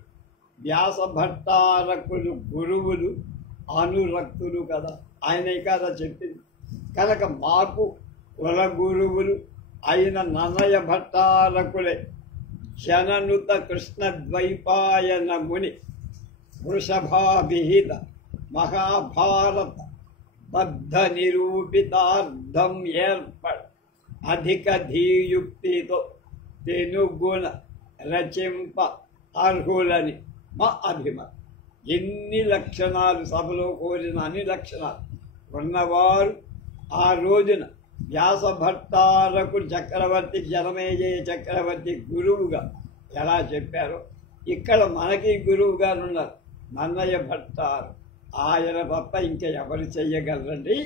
వ్యాసభట్టారకులు గురువులు అనురక్తులు కదా, ఆయనే కదా చెప్పింది. కనుక మాకు కుల గురువులు అయిన నన్నయ భట్టారకులే శననుత కృష్ణద్వైపాయన ముని వృషభాభిహిత మహాభారత బద్ధ నిరూపితార్థం ఏర్పడ అధిక ధీయుక్తితో తెనుగుణ రచింప అర్హులని మా అభిమతం. ఎన్ని లక్షణాలు సభలో కోరిన అన్ని లక్షణాలు ఉన్నవారు ఆ రోజున వ్యాసభట్టారకుడు చక్రవర్తి జనమేజయ చక్రవర్తి గురువుగా ఎలా చెప్పారో ఇక్కడ మనకి గురువుగా ఉన్నారు నన్నయ్య భట్టారు. ఆయన తప్ప ఇంకా ఎవరు చెయ్యగలరండి,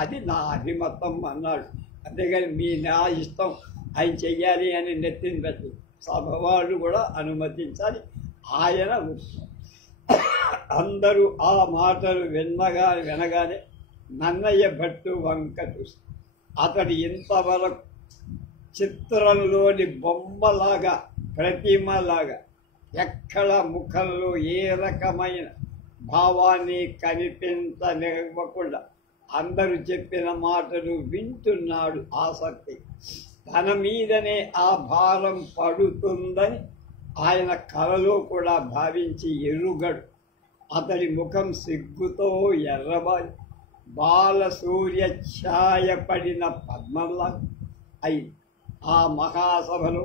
అది నా అభిమతం అన్నాడు. అంతేగాని నా ఇష్టం ఆయన చెయ్యాలి అని నెత్తిని పెట్టి సభ వాళ్ళు కూడా అనుమతించాలి. ఆయన అందరూ ఆ మాటలు వినగానే నన్నయ్య భట్టు వంక చూసి అతడు ఇంతవరకు చిత్రంలోని బొమ్మలాగా ప్రతిమలాగా ఎక్కడ ముఖంలో ఏ రకమైన భావాన్ని కనిపించనివ్వకుండా అందరూ చెప్పిన మాటలు వింటున్నాడు ఆసక్తి. తన మీదనే ఆ భారం పడుతుందని ఆయన కలలో కూడా భావించి ఎరుగడు. అతడి ముఖం సిగ్గుతో ఎర్రబారి బాల సూర్య ఛాయ పడిన పద్మంలా అయి ఆ మహాసభలో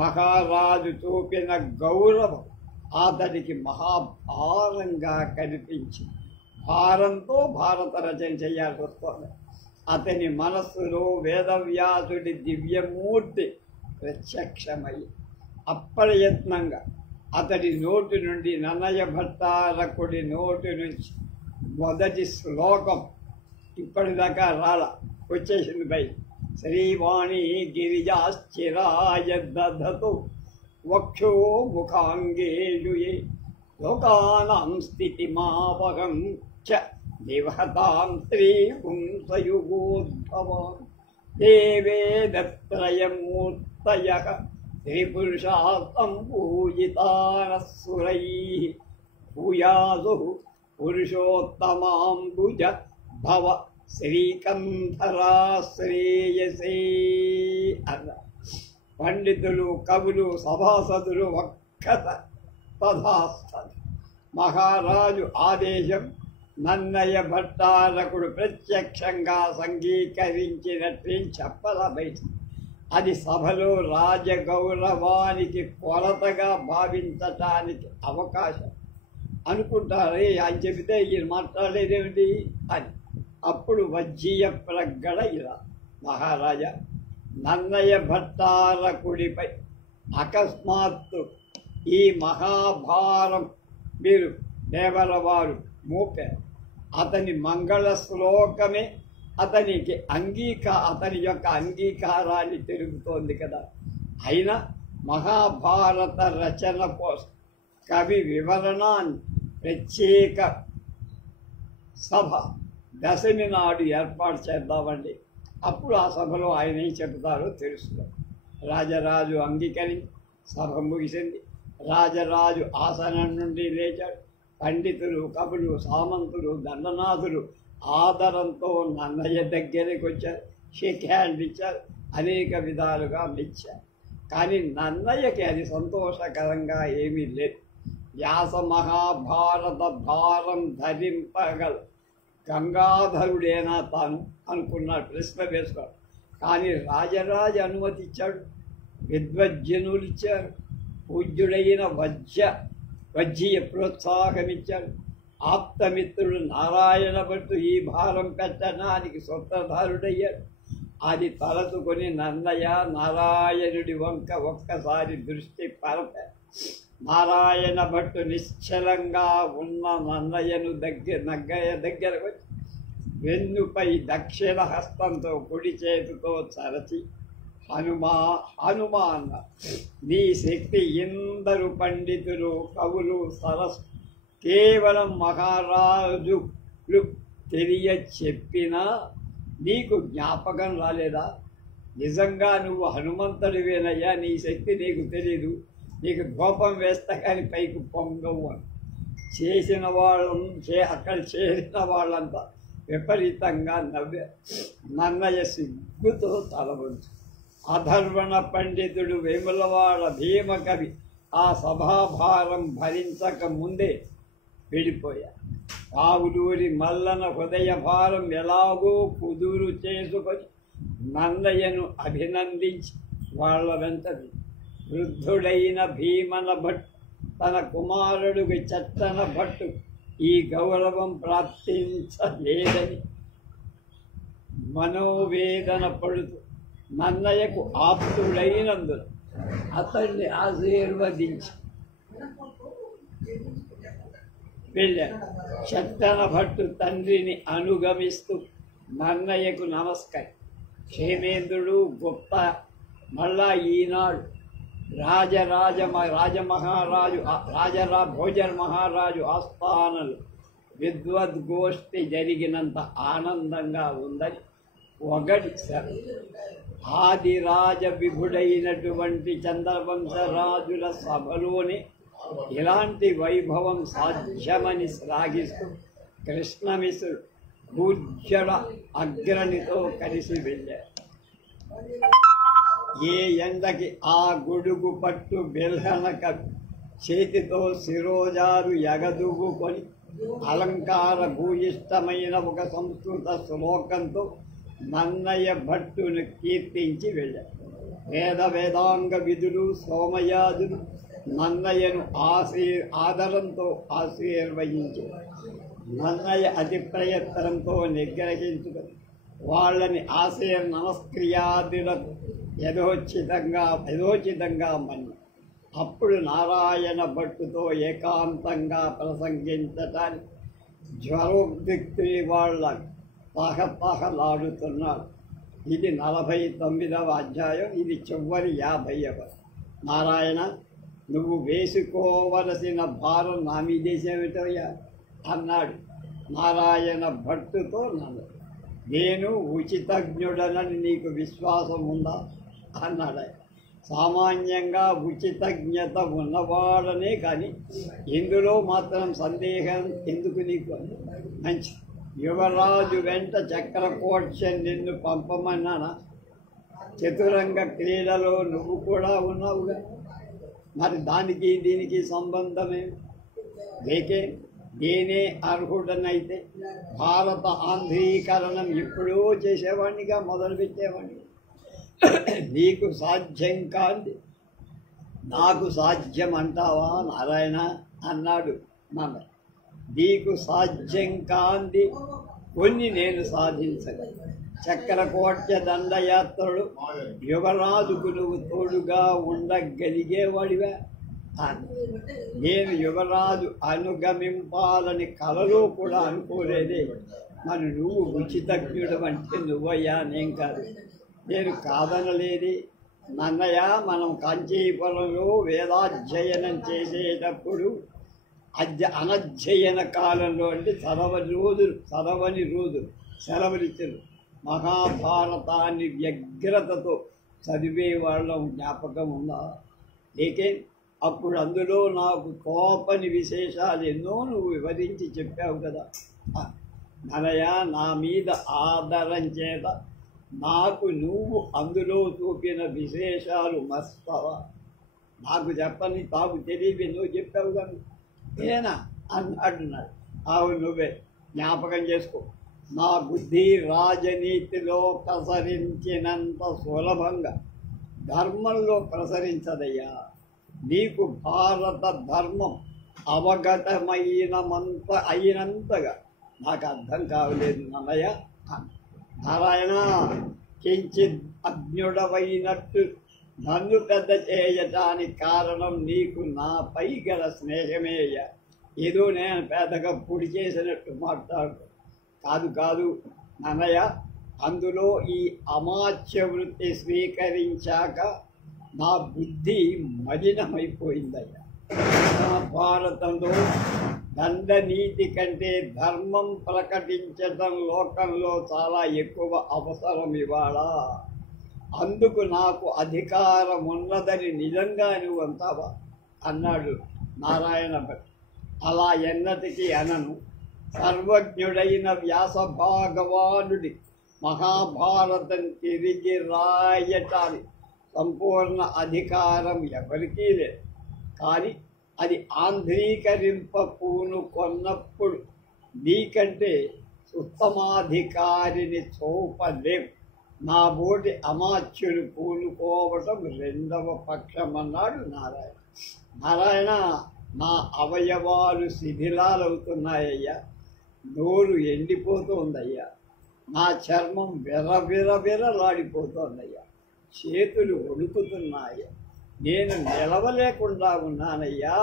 మహారాజు చూపిన గౌరవం అతడికి మహాభారంగా కనిపించి భారంతో భారత రచన చేయాల్సి వస్తుంది. అతని మనస్సులో వేదవ్యాసుడి దివ్యమూర్తి ప్రత్యక్షమయ్యి అప్రయత్నంగా అతడి నోటి నుండి నన్నయ్య భట్టారకుడి నోటి నుంచి మొదటి శ్లోకం ఇప్పటిదాకా వచ్చేసింది బై. శ్రీవాణి గిరిజాశ్చిరాయ దధతు వక్షో ముఖాంగేషు లోకానాం స్థితిమావహం చ నివహతాం శ్రీ పుంసయుగోద్భవాన్ దేవేదత్రయమూర్తయః త్రిపురుషా సంపూజితానఃసురైః భూయాసుః పురుషోత్తమాంబుజ భవ శ్రీకంధరా శ్రేయసే అన్న. పండితులు కవులు సభాసదులు ఒక్కత తథాస్తది. మహారాజు ఆదేశం నన్నయ్య భట్టారకుడు ప్రత్యక్షంగా సంగీకరించినట్టు చెప్పలబయట. అది సభలో రాజగౌరవానికి కొరతగా భావించటానికి అవకాశం. అనుకుంటారే ఆయన చెబితే ఈయన మాట్లాడలేదేమిటి అని. అప్పుడు వజ్జీయ ప్రగ్గడ ఇలా, మహారాజా నన్నయ్య భట్టారకుడిపై అకస్మాత్తు ఈ మహాభారం మీరు దేవరవారు మోపారు. అతని మంగళ శ్లోకమే అతని యొక్క అంగీకారాన్ని తెలుపుతోంది కదా. అయినా మహాభారత రచన కోసం కవి వివరణాన్ని ప్రత్యేక సభ దశమి నాడు ఏర్పాటు చేద్దామండి. అప్పుడు ఆ సభలో ఆయన ఏం చెబుతారో తెలుసుకో. రాజరాజు అంగీకరించి సభ ముగిసింది. రాజరాజు ఆసనం నుండి లేచాడు. పండితులు, కవులు, సామంతులు, దండనాథులు ఆదరంతో నన్నయ్య దగ్గరికి వచ్చారు. షేక్ హ్యాండ్ ఇచ్చారు. అనేక విధాలుగా మెచ్చారు. కానీ నన్నయ్యకి అది సంతోషకరంగా ఏమీ లేదు. వ్యాస మహాభారత భారం ధరింపగల గంగాధరుడేనా తాను అనుకున్నాడు, ప్రశ్న వేసుకోడు. కానీ రాజరాజు అనుమతి ఇచ్చాడు. విద్వజ్జనులు ఇచ్చారు. పూజ్యుడైన వజ్జీయ ప్రోత్సాహమిచ్చాడు. ఆప్తమిత్రుడు నారాయణ భట్టు ఈ భారం పెట్టడానికి సూత్రధారుడయ్యాడు. అది తలచుకొని నన్నయ్య నారాయణుడి వంక ఒక్కసారి దృష్టి పరపారు. నారాయణ భట్టు నిశ్చలంగా ఉన్న నన్నయ్యను నగ్గయ్య దగ్గరకు వచ్చి వెన్నుపై దక్షిణ హస్తంతో కుడి చేతితో చరచి హనుమాన్ నీ శక్తి ఇందరు పండితులు, కవులు, సరస్సు కేవలం మహారాజులు తెలియ చెప్పినా నీకు జ్ఞాపకం రాలేదా? నిజంగా నువ్వు హనుమంతుడివేనయ్యా, నీ శక్తి నీకు తెలీదు. నీకు ధూపం వేస్తా కానీ పైకి పొంగవు అని చేసిన అక్కడ చేరిన వాళ్ళంతా విపరీతంగా నవ్వారు. నన్నయ్య సిగ్గుతో తలవంచు. అధర్వణ పండితుడు వేములవాడ భీమకవి ఆ సభాభారం భరించక ముందే వెళ్ళిపోయారు. కావులూరి మల్లన హృదయ భారం ఎలాగో కుదురు చేసుకొని నన్నయ్యను అభినందించి వాళ్ళ వెంటది. వృద్ధుడైన భీమన భట్టు తన కుమారుడికి చట్టన భట్టు ఈ గౌరవం ప్రాప్తించలేదని మనోవేదన పడుతూ నన్నయ్యకు ఆప్తుడైనందున అతన్ని ఆశీర్వదించి వెళ్ళాడు. చట్టన భట్టు తండ్రిని అనుగమిస్తూ నన్నయ్యకు నమస్కారం. క్షేమేంద్రుడు గుప్త మళ్ళా ఈనాడు భోజర్ మహారాజు ఆస్థానలు విద్వద్గోష్ఠి జరిగినంత ఆనందంగా ఉందని ఒకటి ఆదిరాజ విభుడైనటువంటి చంద్రవంశరాజుల సభలోనే ఇలాంటి వైభవం సాధ్యమని శ్లాఘిస్తూ కృష్ణమిశ్రుడు పూజ్యుల అగ్రణితో కలిసి వెళ్ళారు. ఏ ఎండకి ఆ గొడుగు పట్టు బెల్హనక చేతితో శిరోజారు ఎగదుగుకొని అలంకార భూయిష్టమైన ఒక సంస్కృత శ్లోకంతో నన్నయ్య భట్టును కీర్తించి వెళ్ళారు. వేదాంగ విధులు సోమయాజులు నన్నయ్యను ఆదరంతో ఆశీర్వదించి నన్నయ్య అతి ప్రయత్నంతో నిగ్రహించుకొని వాళ్ళని నమస్క్రియాదులకు యథోచితంగా మన్ని. అప్పుడు నారాయణ భట్టుతో ఏకాంతంగా ప్రసంగించటానికి జ్వరోద్రిక్తుని వాళ్ళ తహతహలాడుతున్నాడు. ఇది 49వ అధ్యాయం. ఇది చివరి 50వ. నారాయణ, నువ్వు వేసుకోవలసిన భారం నా మీదేసేమిటోయా అన్నాడు నారాయణ భట్టుతో. నేను ఉచితజ్ఞుడనని నీకు విశ్వాసం ఉందా అన్నాడు. సామాన్యంగా ఉచితజ్ఞత ఉన్నవాడనే కానీ ఇందులో మాత్రం సందేహం ఎందుకు నీకు? మంచి యువరాజు వెంట చక్రకోట్యం నిన్ను పంపమన్నానా? చతురంగ క్రీడలో నువ్వు కూడా ఉన్నావుగా, మరి దానికి దీనికి సంబంధమే? లేకే నేనే అర్హుడనైతే భారత ఆంధ్రీకరణం ఎప్పుడో చేసేవాడినిగా, మొదలుపెట్టేవాడిని. నీకు సాధ్యం కాంది నాకు సాధ్యం అంటావా నారాయణ అన్నాడు నాన్న. నీకు సాధ్యం కాంది కొన్ని నేను సాధించగలను. చక్రకోట్య దండయాత్రలు యువరాజుకు నువ్వు తోడుగా ఉండగలిగేవాడివా? నేను యువరాజు అనుగమింపాలని కలలో కూడా అనుకోలేదే. మరి నువ్వు ఉచితజ్ఞుడు అంటే నువ్వయ్యా, నేను కాదు. నేను కాదనలేది. నన్నయ్య, మనం కాంచీపురంలో వేదాధ్యయనం చేసేటప్పుడు అనధ్యయన కాలంలో అంటే చదవని రోజులు సెలవులిచ్చారు. మహాభారతాన్ని వ్యగ్రతతో చదివేవాళ్ళం జ్ఞాపకం ఉందా? లేకే అప్పుడు అందులో నాకు కోపని విశేషాలు ఎన్నో నువ్వు వివరించి చెప్పావు కదా. నన్నయ్య, నా మీద ఆదరం చేత నాకు నువ్వు అందులో చూపిన విశేషాలు మస్తావా? నాకు చెప్పని తాకు తెలియదు, నువ్వు చెప్పావు కానీ నేనా అంటున్నాడు. అవును, నువ్వే జ్ఞాపకం చేసుకో. నా బుద్ధి రాజనీతిలో ప్రసరించినంత సులభంగా ధర్మంలో ప్రసరించదయ్యా. నీకు భారత ధర్మం అయినంతగా నాకు అర్థం కావలేదు నన్నయ్య. నారాయణ, కించిత్ అజ్ఞుడవైనట్టు నన్ను పెద్ద చేయటానికి కారణం నీకు నాపై గల స్నేహమేయ. ఏదో నేను పెద్దగా పొడి చేసినట్టు మాట్లాడు కాదు నన్నయ్య. అందులో ఈ అమాత్య వృత్తి స్వీకరించాక నా బుద్ధి మలినమైపోయిందయ్యా. భారతంలో దండనీతి కంటే ధర్మం ప్రకటించడం లోకంలో చాలా ఎక్కువ అవసరం ఇవాళ. అందుకు నాకు అధికారం ఉన్నదని నిజంగా నువ్వు అంటావా అన్నాడు నారాయణ భట్. అలా ఎన్నటికీ అనను. సర్వజ్ఞుడైన వ్యాస భగవానుడి మహాభారతం తిరిగి రాయటానికి సంపూర్ణ అధికారం ఎవరికీ లేదు. కానీ అది ఆంధ్రీకరింప పూనుకొన్నప్పుడు నీకంటే ఉత్తమాధికారిని చూపలేం. నా బోటి అమాత్యులు పూనుకోవటం రెండవ పక్షమన్నాడు నారాయణ. నారాయణ, నా అవయవాలు శిథిలాలవుతున్నాయ్యా. నోరు ఎండిపోతోందయ్యా. నా చర్మం విరవిరలాడిపోతోందయ్యా. చేతులు వణుకుతున్నాయి. నేను నిలవలేకుండా ఉన్నానయ్యా.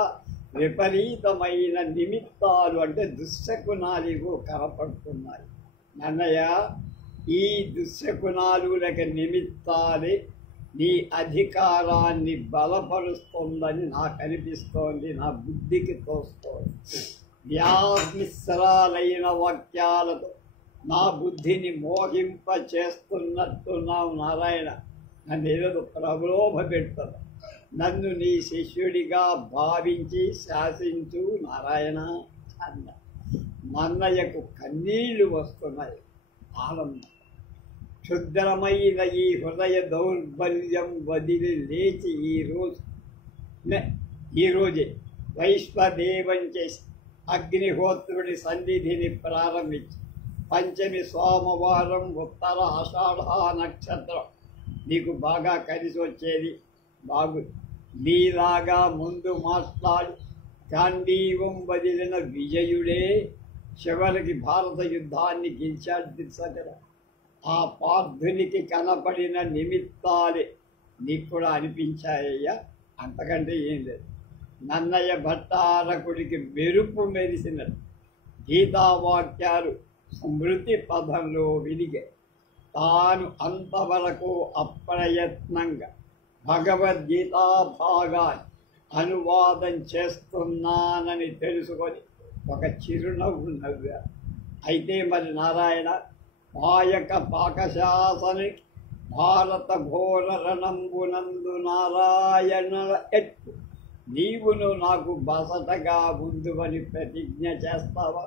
విపరీతమైన నిమిత్తాలు అంటే దుశ్శకునాలు కనపడుతున్నాయి. నన్నయ్య, ఈ దుశ్శకునాలు లేక నిమిత్తాలే నీ అధికారాన్ని బలపరుస్తోందని నాకు అనిపిస్తోంది, నా బుద్ధికి తోస్తోంది. వ్యామిశ్రాలైన వాక్యాలతో నా బుద్ధిని మోహింప చేస్తున్నట్టున్నావు నారాయణ. నన్ను ఏదో ప్రలోభ పెడుతుంది. నన్ను నీ శిష్యుడిగా భావించి శాసించు నారాయణ అన్న. నన్నయ్యకు కన్నీళ్లు వస్తున్నాయి. ఆనందం. క్షుద్రమైన ఈ హృదయ దౌర్బల్యం వదిలి లేచి ఈరోజే వైశ్వదేవం చేసి అగ్నిహోత్రుడి సన్నిధిని ప్రారంభించి పంచమి సోమవారం ఉత్తర ఆషాఢ నక్షత్రం నీకు బాగా కలిసి వచ్చేది. నీలాగా ముందు మాట్లాడి గాంధీవం వదిలిన విజయుడే చివరికి భారత యుద్ధాన్ని గెలిచాడు తెలుసా కదా. ఆ పార్థునికి కనపడిన నిమిత్తాలే నీకు కూడా అనిపించాయ్యా. అంతకంటే ఏం లేదు. నన్నయ్య భట్టారకుడికి మెరుపు మెరిసినట్టు గీతావాక్యాలు స్మృతి పదంలో విడిగాయి. తాను అంతవరకు అప్రయత్నంగా భగవద్గీతా భాగాన్ని అనువాదం చేస్తున్నానని తెలుసుకొని ఒక చిరునవ్వు నవ్వారు. అయితే మరి నారాయణ, పాకశాసని భారత ఘోర రణంబునందు నారాయణ ఎట్టు నీవును నాకు బసటగా ఉందువని ప్రతిజ్ఞ చేస్తావా?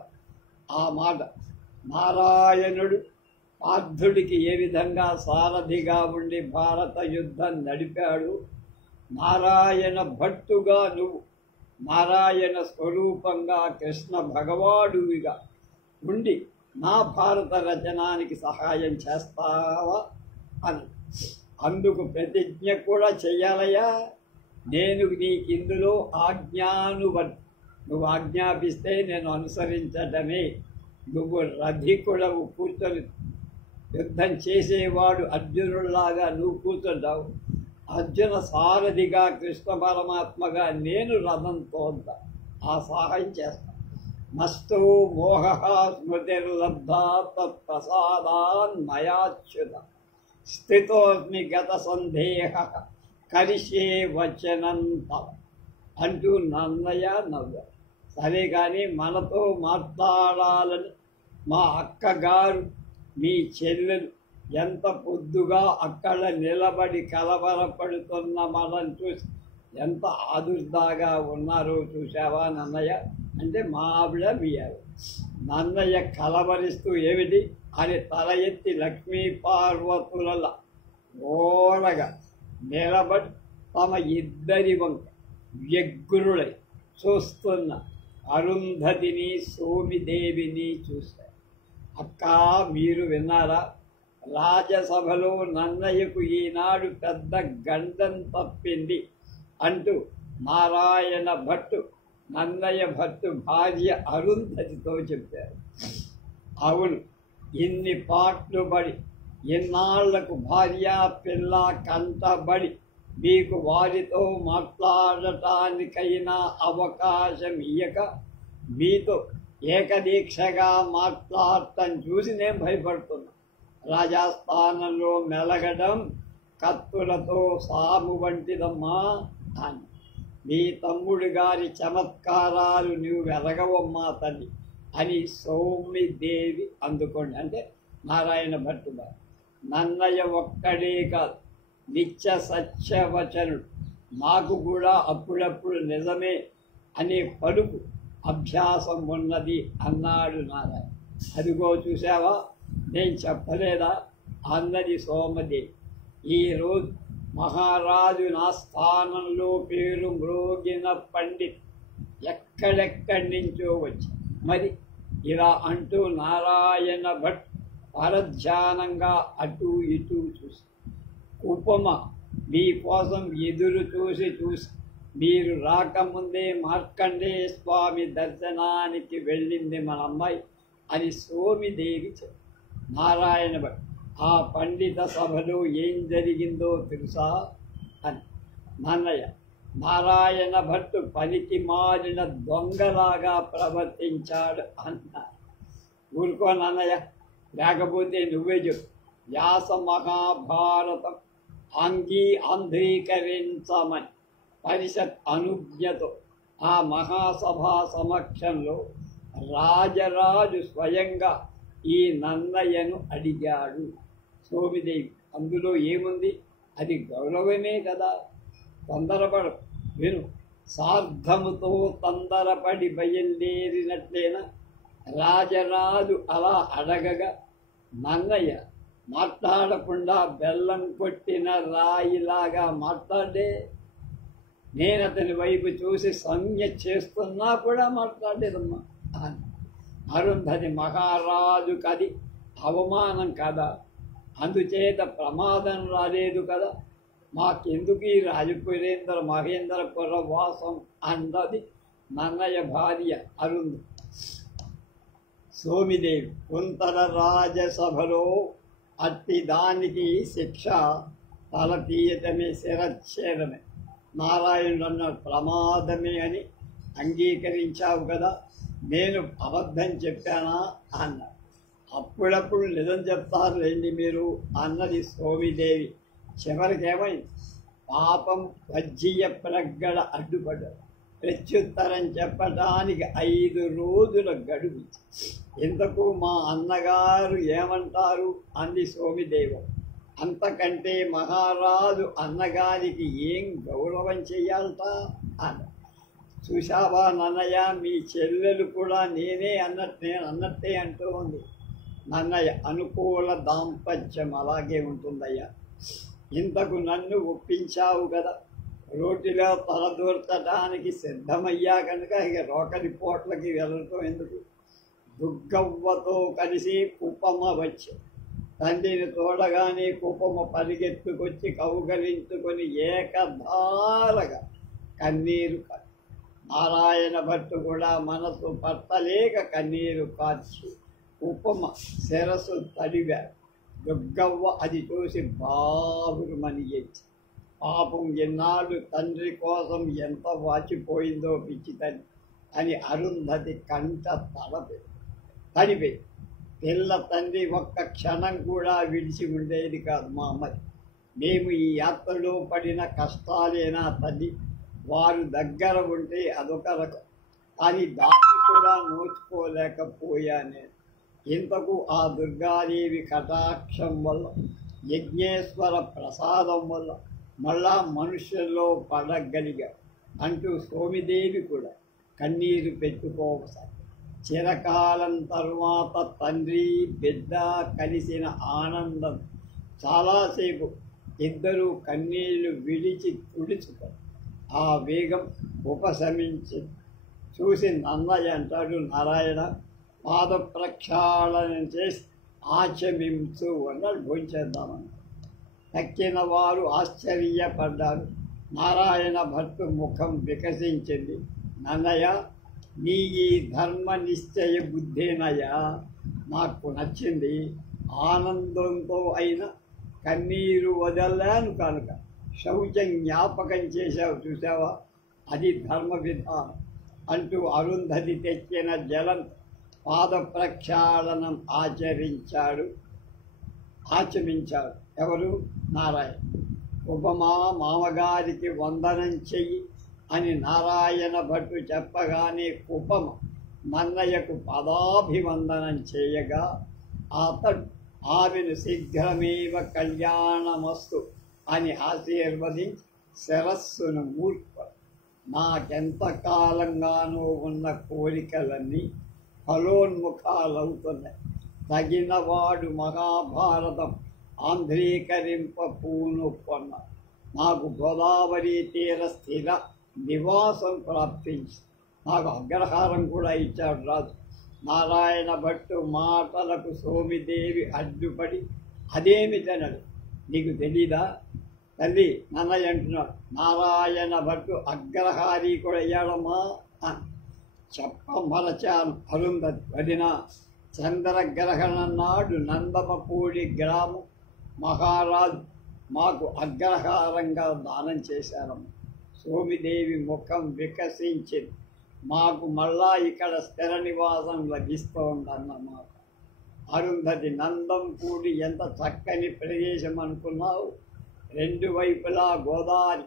ఆ మాట నారాయణుడు పార్థుడికి ఏ విధంగా సారథిగా ఉండి భారత యుద్ధం నడిపాడు, నారాయణ భట్టుగా నువ్వు నారాయణ స్వరూపంగా కృష్ణ భగవాడుగా ఉండి నా భారత రచనానికి సహాయం చేస్తావా అని. అందుకు ప్రతిజ్ఞ కూడా చెయ్యాలయ్యా. నేను నీకిందులో నువ్వు ఆజ్ఞాపిస్తే నేను అనుసరించడమే. నువ్వు రధికుడవు, కూర్చొని యుద్ధం చేసేవాడు అర్జునుడిలాగా నువ్వు కూర్చుంటావు. అర్జున సారథిగా కృష్ణ పరమాత్మగా నేను రథం తోద్దా ఆ సహాయం చేస్తాను. మస్తు మోహ స్మృతిర్లబ్ధా తత్ప్రసాదాన్ మయాచ్యుత స్థితోస్మి గత సందేహ కరిష్యే వచనం తవ అంటూ నన్నయ్య నవ్వారు. సరే కానీ మనతో మాట్లాడాలని మా అక్కగారు మీ చెల్లెలు ఎంత పొద్దుగా అక్కడ నిలబడి కలవరపడుతున్న మనం చూసి ఎంత ఆదుర్దాగా ఉన్నారో చూసావా నన్నయ్య అంటే మా ఆవిడ మీ ఆవిడ. నన్నయ్య కలవరిస్తూ ఏమిటి అని తల ఎత్తి లక్ష్మీ పార్వతుల ఓడగా నిలబడి తమ ఇద్దరి వంక వ్యగ్రులై చూస్తున్న అరుంధతిని సోమిదేవిని చూశారు. అక్క మీరు విన్నారా? రాజసభలో నన్నయ్యకు ఈనాడు పెద్ద గండం తప్పింది అంటూ నారాయణ భట్టు నన్నయ్య భట్టు భార్య అరుంధతితో చెప్పారు. అవును, ఇన్ని పాటలు పడి ఎన్నాళ్లకు భార్య పిల్ల కంటబడి మీకు వారితో మాట్లాడటానికైనా అవకాశం ఇయ్యక మీతో ఏకదీక్షగా మాట్లాడటం చూసి నేను భయపడుతున్నా. రాజస్థానంలో మెలగడం కత్తులతో సాము వంటిదమ్మా అని మీ తమ్ముడు గారి చమత్కారాలు నువ్వు వెలగవమ్మా తల్లి అని సౌమిదేవి అందుకోండి అంటే నారాయణ భట్టు గారు. నన్నయ్య ఒక్కడే కాదు, నిత్య సత్యవచనుడు. మాకు కూడా అప్పుడప్పుడు నిజమే అనే పలుకు అభ్యాసం ఉన్నది అన్నాడు నారాయణ. అదిగో చూసావా, నేను చెప్పలేదా అన్నది సోమదేవి. ఈరోజు మహారాజు నా స్థానంలో పేరు మ్రోగిన పండిత్ ఎక్కడెక్కడి నుంచో వచ్చి మరి ఇలా అంటూ నారాయణ భట్ పరధ్యానంగా అటు ఇటు చూసి ఉపమ మీకోసం ఎదురు చూసి మీరు రాకముందే మార్కండేయ స్వామి దర్శనానికి వెళ్ళింది మన అమ్మాయి అని సోమిదేవి చెప్పి నారాయణ భట్ ఆ పండిత సభలో ఏం జరిగిందో తెలుసా అని. నన్నయ్య నారాయణ భట్టు పనికి మారిన దొంగలాగా ప్రవర్తించాడు అన్నారు. ఊరుకో నన్నయ్య, లేకపోతే నువ్వే చెప్పు. వ్యాస మహాభారతం ఆంధ్రీకరించమని పరిషత్ అనుజ్ఞతో ఆ మహాసభా సమక్షంలో రాజరాజు స్వయంగా ఈ నన్నయ్యను అడిగాడు. సోమిదేవి అందులో ఏముంది, అది గౌరవమే కదా. తొందరపడు, విను. సార్థముతో తొందరపడి బయలుదేరినట్లేనా? రాజరాజు అలా అడగగా నన్నయ్య మాట్లాడకుండా బెల్లం కొట్టిన రాయిలాగా మాట్లాడే. నేను అతని వైపు చూసి సంజ్ఞ చేస్తున్నా కూడా మాట్లాడేదమ్మా అని. అరుంధతి మహారాజుకు అది అవమానం కదా, అందుచేత ప్రమాదం రాలేదు కదా, మాకెందుకు ఈ రాజపురేంద్ర మహేంద్రపుర వాసం అన్నది నన్నయ్య భార్య అరుంధతి. సోమిదేవి కుంతల రాజసభలో అట్టి దానికి శిక్ష తల తీయటమే, శిరచ్ఛేదమే. నారాయణుడు అన్న ప్రమాదమే అని అంగీకరించావు కదా, నేను అబద్ధం చెప్పానా అన్నారు. అప్పుడప్పుడు నిజం చెప్తారు రండి మీరు అన్నది సోమిదేవి. చివరికేమైంది, పాపం వజ్జీయ ప్రగ్గడ అడ్డుపడ్డారు. ప్రత్యుత్తరం చెప్పటానికి 5 రోజుల గడువు. ఇంతకు మా అన్నగారు ఏమంటారు అంది సోమిదేవి. అంతకంటే మహారాజు అన్నగారికి ఏం గౌరవం చెయ్యాలట అన్న. చూశావా నన్నయ్య, మీ చెల్లెలు కూడా నేను అన్నట్టే అంటూ ఉంది. నన్నయ్య అనుకూల దాంపత్యం అలాగే ఉంటుందయ్యా. ఇంతకు నన్ను ఒప్పించావు కదా, రోటిలో తలదూర్చడానికి సిద్ధమయ్యా కనుక ఇక రోకలి పోట్లకి వెళ్ళటం ఎందుకు. దుర్గవ్వతో కలిసి కుప్పమ్మ వచ్చి తండ్రిని తోడగానే కుప్పమ్మ పరిగెత్తుకొచ్చి కౌగలించుకొని ఏకధారగా కన్నీరు నారాయణ భట్టు కూడా మనసు పట్టలేక కన్నీరు కార్చి కుప్పమ్మ శిరస్సు తడివారు. దుర్గవ్వ అది చూసి బాబురు మనిగించి పాపం ఎన్నాళ్ళు తండ్రి కోసం ఎంత వాచిపోయిందో పిచ్చి తల్లి అని అరుంధతి కంట తడిపే. పిల్ల తండ్రి ఒక్క క్షణం కూడా విడిచి ఉండేది కాదు. మా అమ్మాయి, మేము ఈ యాత్రలో పడిన కష్టాలేనా తల్లి, వారు దగ్గర ఉంటే అదొక రకం, కానీ దాన్ని కూడా నోచుకోలేకపోయానే. ఇంతకు ఆ దుర్గాదేవి కటాక్షం వల్ల, యజ్ఞేశ్వర ప్రసాదం వల్ల మళ్ళా మనుషుల్లో పడగలిగా అంటూ సోమిదేవి కూడా కన్నీరు పెట్టుకోవసాగి. చిరకాలం తరువాత తండ్రి బిడ్డ కలిసిన ఆనందం చాలాసేపు ఇద్దరూ కన్నీళ్లు విడిచి తుడుచుకొని ఆ వేగం ఉపశమించి చూసి నన్నయ్య అంటాడు, నారాయణ పాద ప్రక్షాళన చేసి ఆచమించు అన్నాడు. భోంచేద్దామని తక్కిన వారు ఆశ్చర్యపడ్డారు. నారాయణ భట్టు ముఖం వికసించింది. నన్నయ్య, నీ ఈ ధర్మ నిశ్చయ బుద్ధేనయ్యా నాకు నచ్చింది. ఆనందంతో అయినా కన్నీరు వదలాను కనుక శౌచం జ్ఞాపకం చేశావు, చూసావా, అది ధర్మ విధానం అంటూ అరుంధతి తెచ్చిన జలం పాద ప్రక్షాళనం ఆచమించాడు. ఎవరు? నారాయణ. ఉపమా మామగారికి వందనం చెయ్యి అని నారాయణ భట్టు చెప్పగానే కుపమ నన్నయ్యకు పదాభివందనం చేయగా అతడు ఆమెను శీఘ్రమేవ కళ్యాణమస్తు అని ఆశీర్వదించి శిరస్సును మూర్ఖ. నాకెంతకాలంగానో ఉన్న కోరికలన్నీ ఫలోన్ముఖాలవుతున్నాయి. తగినవాడు మహాభారతం ఆంధ్రీకరింప పూనుకొన్న. నాకు గోదావరి తీర స్థిర నివాసం ప్రాప్తించి నాకు అగ్రహారం కూడా ఇచ్చాడు రాజు. నారాయణ భట్టు మాటలకు సోమిదేవి అడ్డుపడి, అదేమిటనడు, నీకు తెలీదా తల్లి, నన్నయ్య అంటున్నాడు. నారాయణ భట్టు అగ్రహారీ కూడా అయ్యాడమ్మా అని చెప్పమరచాను. అరుంధతి, వదిన, చంద్రగ్రహణం నాడు నందమపూడి గ్రామం మహారాజు మాకు అగ్రహారంగా దానం చేశారమ్మ. సోమిదేవి ముఖం వికసించింది. మాకు మళ్ళా ఇక్కడ స్థిర నివాసం లభిస్తోందన్నమాట. అరుంధతి, నందంపూడి ఎంత చక్కని ప్రదేశం అనుకున్నావు. రెండు వైపులా గోదావరి,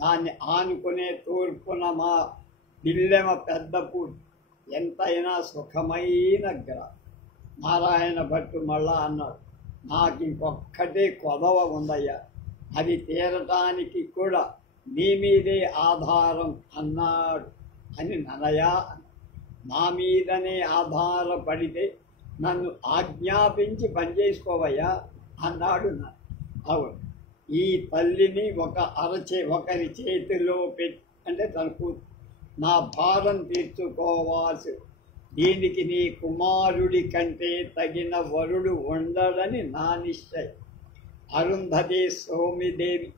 దాన్ని ఆనుకునే తూర్పున మా బిల్లెమ పెద్దపూడి, ఎంతైనా సుఖమైన గ్రహం. నారాయణ భట్టు మళ్ళా అన్నాడు, నాకు ఇంకొక్కటే కొదవ ఉందయ్యా, అది తీరటానికి కూడా నీ మీదే ఆధారం అన్నాడు. అని నన్నయ్య, నా మీదనే ఆధారపడితే నన్ను ఆజ్ఞాపించి పనిచేసుకోవయ్యా అన్నాడు. అవును, ఈ తల్లిని ఒకరి చేతిలో పెట్టి, అంటే తనకు నా భారం తీర్చుకోవాల్సి, దీనికి నీ కుమారుడి కంటే తగిన వరుడు ఉండడని నా నిశ్చయం. అరుంధతి, సోమిదేవి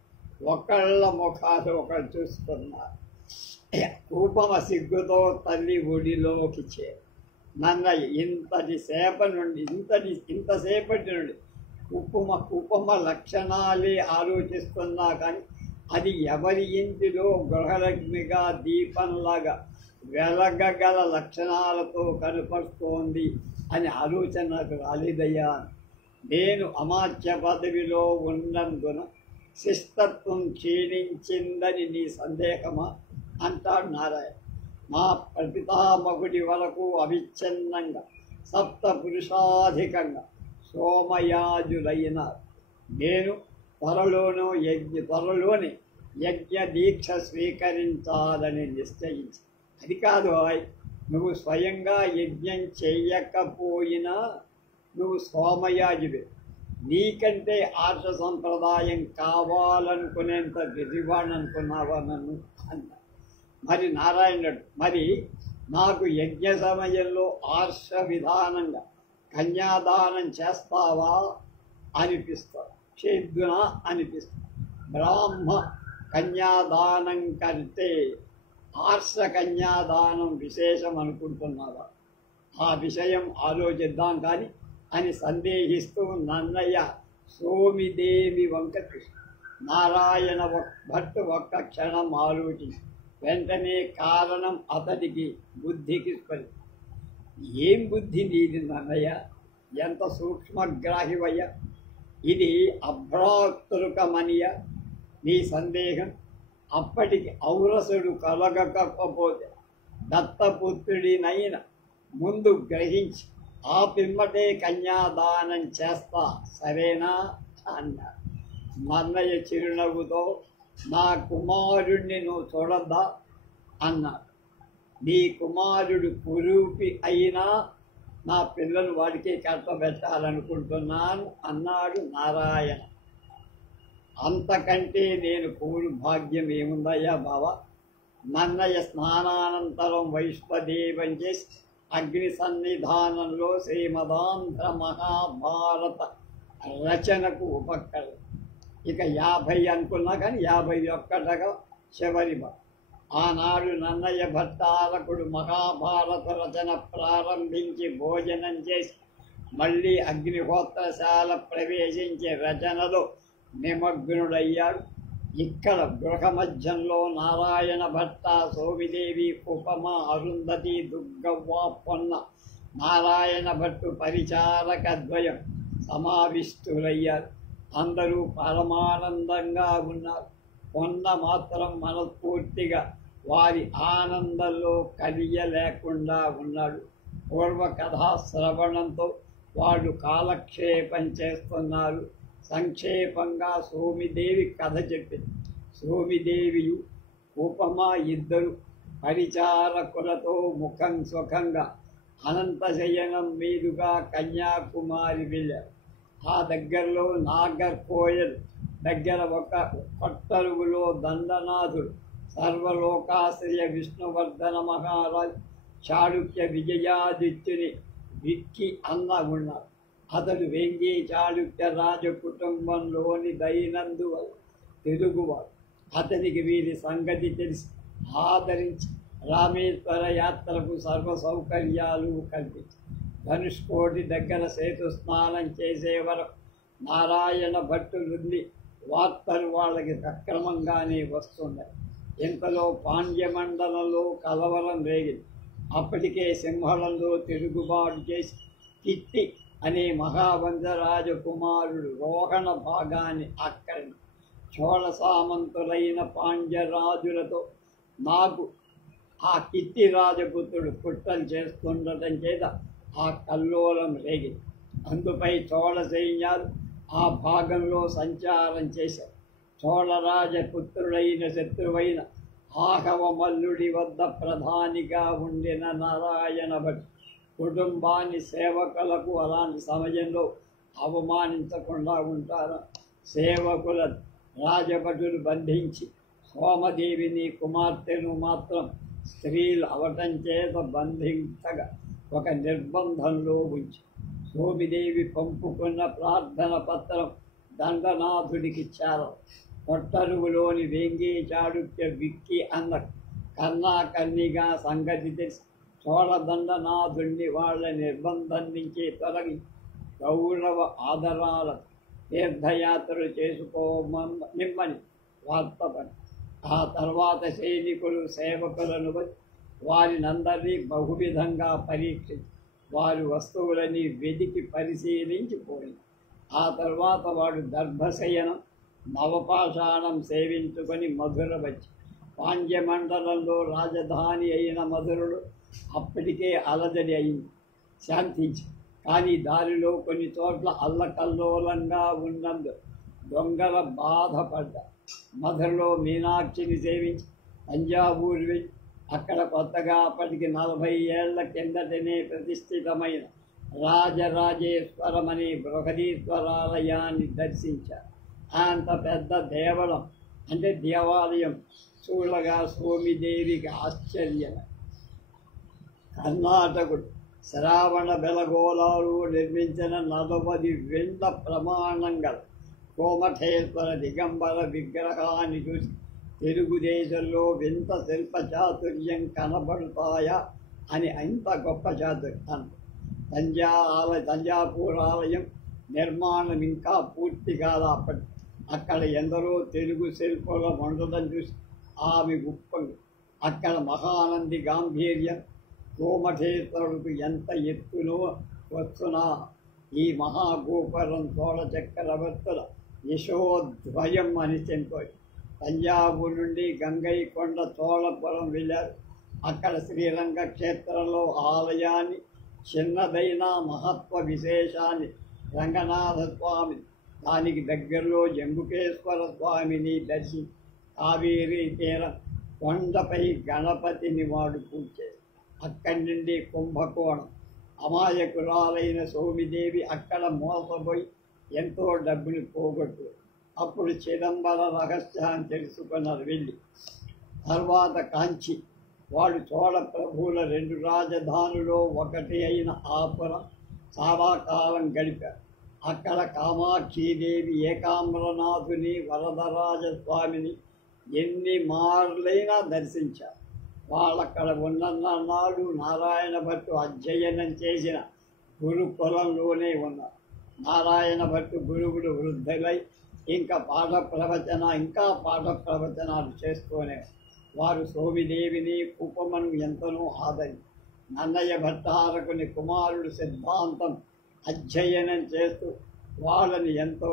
ఒకళ్ళ ముఖాలు ఒకళ్ళు చూసుకున్నారు. కూపమ సిగ్గుతో తల్లి ఒడిలోకి చేరు. నన్నయ్య ఇంతసేపటి నుండి కుపమ లక్షణాలే ఆలోచిస్తున్నా కానీ అది ఎవరి ఇంటిలో గృహలక్ష్మిగా దీపంలాగా వెలగగల లక్షణాలతో కనపడుతోంది అని ఆలోచన నాకు రాలేదయ్యా. నేను అమాత్య పదవిలో ఉన్నందున శిస్తత్వం క్షీణించిందని నీ సందేహమా అంటాడు నారాయణ. మా ప్రపితామకుడి వరకు అవిచ్ఛిన్నంగా సప్త పురుషాధికంగా సోమయాజులైనారు. నేను త్వరలోనే యజ్ఞ దీక్ష స్వీకరించాలని నిశ్చయించి, అది కాదు, నువ్వు స్వయంగా యజ్ఞం చెయ్యకపోయినా నువ్వు సోమయాజువే, నీకంటే ఆర్ష సంప్రదాయం కావాలనుకునేంత విధివాణి అనుకున్నావా నన్ను అన్నా. మరి నారాయణుడు, మరి నాకు యజ్ఞ సమయంలో ఆర్ష విధానంగా కన్యాదానం చేస్తావా అనిపిస్తాడు, చేద్దునా అనిపిస్తుంది. బ్రాహ్మ కన్యాదానం కంటే ఆర్ష కన్యాదానం విశేషం అనుకుంటున్నావా? ఆ విషయం ఆలోచిద్దాం కానీ అని సందేహిస్తూ నన్నయ్య సోమిదేవి వంక చూసి, నారాయణ భట్టు ఒక్క క్షణం ఆలోచించి వెంటనే కారణం అతడికి బుద్ధికి ఏం బుద్ధి నీది నన్నయ్య, ఎంత సూక్ష్మగ్రాహివయ్య, ఇది అభ్రాతృకమనియ నీ సందేహం. అప్పటికి ఔరసుడు కలగకపోతే దత్తపుత్రుడినైన ముందు గ్రహించి ఆ పిమ్మటే కన్యాదానం చేస్తా, సరేనా అన్నాడు. నన్నయ్య చిరునవ్వుతో నా కుమారుణ్ణి నువ్వు చూడద్దా అన్నాడు. నీ కుమారుడు కురూపి అయినా నా పిల్లలు వాడికి కట్టబెట్టాలనుకుంటున్నాను అన్నాడు నారాయణ. అంతకంటే నేను కోరు భాగ్యం ఏముందయ్యా బావా. నన్నయ్య స్నానానంతరం వైశ్వదేవం చేసి అగ్ని సన్నిధానంలో శ్రీమదాంధ్ర మహాభారత రచనకు ఉపకరణ. ఇక 50 అనుకున్నా కానీ 51గా చివరి. ఆనాడు నన్నయ్య భట్టారకుడు మహాభారత రచన ప్రారంభించి భోజనం చేసి మళ్ళీ అగ్నిహోత్రశాల ప్రవేశించే రచనలో నిమగ్నుడయ్యాడు. ఇక్కడ గృహ మధ్యంలో నారాయణ భట్ట, సోమిదేవి, ఉపమ, అరుంధతి, దుర్గవ్వ, పొన్న నారాయణ భట్టు పరిచారక ద్వయం సమావిష్టులయ్యారు. అందరూ పరమానందంగా ఉన్నారు. పొన్న మాత్రం మనస్ఫూర్తిగా వారి ఆనందంలో కలియలేకుండా ఉన్నాడు. పూర్వ కథా శ్రవణంతో వాళ్ళు కాలక్షేపం చేస్తున్నారు. సంక్షేపంగా సోమిదేవి కథ చెప్పింది. సోమిదేవియు ఉపమ ఇద్దరు పరిచారకులతో ముఖం సుఖంగా అనంతశయనం మీదుగా కన్యాకుమారి వెళ్ళారు. ఆ దగ్గరలో నాగర్కోయల్ దగ్గర ఒక కొట్టరువులో దండనాథుడు సర్వలోకాశ్రయ విష్ణువర్ధన మహారాజ్ చాళుక్య విజయాదిత్యుని విక్కి అన్న ఉన్నారు. అతడు వెంగి చాళుక్య రాజ కుటుంబంలోని దైనందువల్ల తెలుగువాడు. అతనికి వీరి సంగతి తెలిసి ఆదరించి రామేశ్వర యాత్రకు సర్వ సౌకర్యాలు కల్పించి ధనుష్కోటి దగ్గర సేతు స్నానం చేసే వరకు నారాయణ భట్టులుండి వార్తలు వాళ్ళకి సక్రమంగానే వస్తున్నాయి. ఇంతలో పాండ్యమండలంలో కలవరం రేగింది. అప్పటికే సింహళంలో తిరుగుబాటు చేసి కిట్టి అనే మహావంశరాజకుమారుడు రోహణ భాగాన్ని ఆక్రమించి చోళ సామంతులైన పాండ్యరాజులతో నాకు ఆ కిట్టి రాజపుత్రుడు కుట్రలు చేస్తుండటం చేత ఆ కల్లోలం రేగింది. అందుపై చోళ సైన్యాలు ఆ భాగంలో సంచారం చేశారు. చోళరాజపుత్రుడైన శత్రువైన ఆహవమల్లుడి వద్ద ప్రధానిగా ఉండిన నారాయణ భట్ కుటుంబాన్ని సేవకులకు అలాంటి సమయంలో అవమానించకుండా ఉంటారు. సేవకుల రాజభటులు బంధించి సోమదేవిని కుమార్తెను మాత్రం స్త్రీలు అవటం చేత బంధించగా ఒక నిర్బంధంలో ఉంచి సోమిదేవి పంపుకున్న ప్రార్థన పత్రం దండనాథుడికి ఇచ్చారు. కొట్టరువులోని వెంగి చాళుక్య విక్కి అన్న కన్నాకన్నిగా సంగతి తెలిసి చోళదండనాథుణ్ణి వాళ్ళ నిర్బంధం నుంచి తొలగి గౌరవ ఆదరాల తీర్థయాత్రలు చేసుకోమని వార్తపడి ఆ తర్వాత సైనికులు సేవకులను వారినందరినీ బహువిధంగా పరీక్షించి వారి వస్తువులని వెతికి పరిశీలించిపోయింది. ఆ తర్వాత వాడు గర్భశయనం నవపాషాణం సేవించుకొని మధుర వచ్చి పాండ్యమండలంలో రాజధాని అయిన మధురుడు అప్పటికే అలజడి అయింది, శాంతించి. కానీ దారిలో కొన్ని చోట్ల అల్లకల్లోలంగా ఉన్నందు దొంగల బాధపడ్డా. మధురలో మీనాక్షిని సేవించి తంజావూరు వెళ్ళి అక్కడ కొత్తగా అప్పటికి 40 ఏళ్ల కిందటనే ప్రతిష్ఠితమైన రాజరాజేశ్వరమనే బృహదీశ్వరాలయాన్ని దర్శించారు. అంత పెద్ద దేవళం అంటే దేవాలయం చూడగా సోమిదేవికి ఆశ్చర్యం. కర్ణాటకుడు శ్రావణ బెలగోళాలు నిర్మించిన 40 వెంట ప్రమాణం గల కోమఠేశ్వర దిగంబర విగ్రహాన్ని చూసి తెలుగుదేశంలో వింత శిల్ప చాతుర్యం కనబడతాయా అని అంత గొప్ప చాతుర్యం. తంజాపూర్ ఆలయం నిర్మాణం ఇంకా పూర్తి కాదు. అక్కడ ఎందరో తెలుగు శిల్పుల మండలం చూసి ఆమె ఉప్పంది. అక్కడ మహానంది గాంభీర్యం కోమఠేశ్వరుడికి ఎంత ఎత్తునో వస్తున్నా ఈ మహాగోపురం తోడ చక్రవర్తుల యశోద్వయం అని చెంపోయి తంజావూరు నుండి గంగైకొండ చోళపురం వెళ్ళారు. అక్కడ శ్రీరంగ క్షేత్రంలో ఆలయాన్ని చిన్నదైన మహత్వ విశేషాన్ని రంగనాథ స్వామి, దానికి దగ్గరలో జంబుకేశ్వర స్వామిని దర్శించి కావేరీ తీరం కొండపై గణపతిని వాడు పూజ చేశారు. అక్కడి నుండి కుంభకోణం అమాయకురాలైన సోమిదేవి అక్కడ మోసపోయి ఎంతో డబ్బులు పోగొట్టు. అప్పుడు చిదంబర రహస్యాన్ని తెలుసుకున్నారు వెళ్ళి. తర్వాత కాంచి వాడు చోళ ప్రభువుల 2 రాజధానులో ఒకటి అయిన ఆపురం చాలా కాలం గడిపారు. అక్కడ కామాక్షీదేవి ఏకాంబరనాథుని వరదరాజస్వామిని ఎన్ని మార్లైనా దర్శించారు. వాళ్ళక్కడ ఉన్నన్నాడు నారాయణ భట్టు అధ్యయనం చేసిన గురుకులంలోనే ఉన్నారు. నారాయణ భట్టు గురువులు వృద్ధులై ఇంకా పాఠ ప్రవచనాలు చేస్తూనే వారు సోమిదేవిని ఉపమను ఎంతనో ఆదరించి నన్నయ్య భట్టారకుని కుమారుడు సిద్ధాంతం అధ్యయనం చేస్తూ వాళ్ళని ఎంతో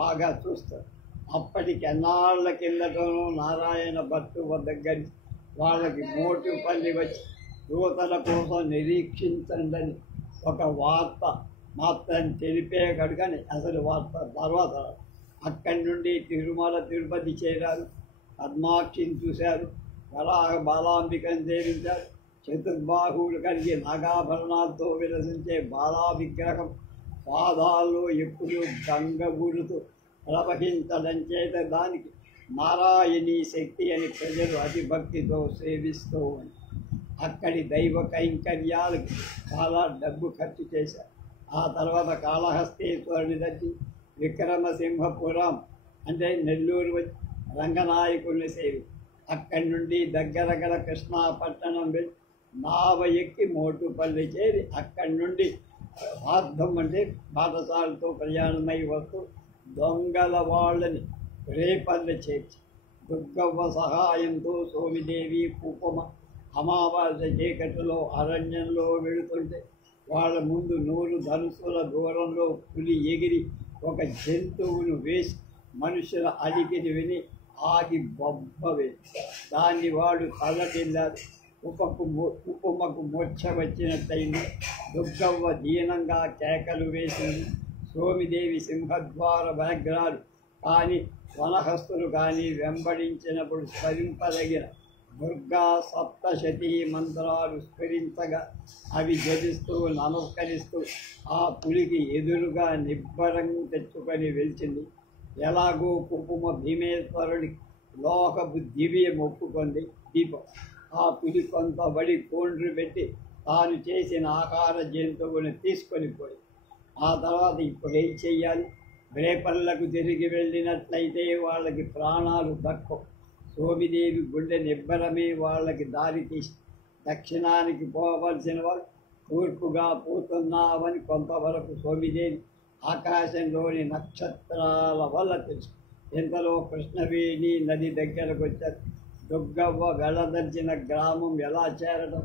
బాగా చూస్తారు. అప్పటికి ఎన్నాళ్ల కిందటనో నారాయణ భట్టు వద్దకు వాళ్ళకి మోటుపల్లి వచ్చి దూతల కోసం నిరీక్షించండి ఒక వార్త మాత్రం తెలిపే కనుకని అసలు వార్త తర్వాత అక్కడి నుండి తిరుమల తిరుపతి చేరారు. పద్మాక్షిని చూశారు. బాలాంబికను సేవించారు. చతుర్బాహువులు కలిగి నాగాభరణాలతో విలసించే బాలా విగ్రహం పాదాల్లో ఎప్పుడు గంగగురుతూ ప్రవహించడం చేత దానికి నారాయణీ శక్తి అని ప్రజలు అతిభక్తితో సేవిస్తూ ఉంది. అక్కడి దైవ కైంకర్యాలకు చాలా డబ్బు ఖర్చు చేశారు. ఆ తర్వాత కాళహస్తీశ్వరుని దర్శి విక్రమసింహపురం అంటే నెల్లూరు వచ్చి రంగనాయకుల్ని సేవి అక్కడి నుండి దగ్గర గల కృష్ణాపట్టణం వెళ్ళి నావ ఎక్కి మోటుపల్లి చేరి అక్కడి నుండి అర్థం అంటే పాఠశాలతో ప్రయాణమై వస్తూ దొంగల వాళ్ళని రేపల్లి చేర్చి దుర్గవ్వ సహాయంతో సోమిదేవి ఉపమ అమావాస్య చీకటిలో అరణ్యంలో వెళుతుంటే వాళ్ళ ముందు 100 ధనుసుల దూరంలో పులి ఎగిరి ఒక జంతువును వేసి మనుషుల అడిగిని విని ఆగి బొబ్బవే దాన్ని వాడు తలటిల్లారు. ఉపమకు మోక్ష వచ్చినట్టయింది. దుర్గవ్వ దీనంగా కేకలు వేసింది. సోమిదేవి సింహద్వార వ్యాఘ్రాలు కానీ వనహస్తులు కానీ వెంబడించినప్పుడు స్మరింపదగిన దుర్గా సప్తశతీ మంత్రాలు స్మరించగా అవి జపిస్తూ నమస్కరిస్తూ ఆ పులికి ఎదురుగా నిబ్బరం తెచ్చుకొని వెలిచింది. ఎలాగో కుకుమ భీమేశ్వరుడి లోకపు దివ్య మొక్కుకుంది దీపం. ఆ పులి కొంత బడి కోండ్రు పెట్టి తాను చేసిన ఆహార జంతువుని తీసుకొని పోయి ఆ తర్వాత ఇప్పుడు ఏం చెయ్యాలి? రేపల్లకు తిరిగి వెళ్ళినట్లయితే వాళ్ళకి ప్రాణాలు దక్కవు. సోమిదేవి గుండె నిబ్బరమే వాళ్ళకి దారి తీసి దక్షిణానికి పోవలసిన వాళ్ళు తూర్పుగా పోతున్నామని కొంతవరకు సోమిదేవి ఆకాశంలోని నక్షత్రాల వల్ల తెలుసు. ఇంతలో కృష్ణవేణి నది దగ్గరకు వచ్చారు. దుర్గవ్వ వెళ్ళదలిచిన గ్రామం ఎలా చేరడం?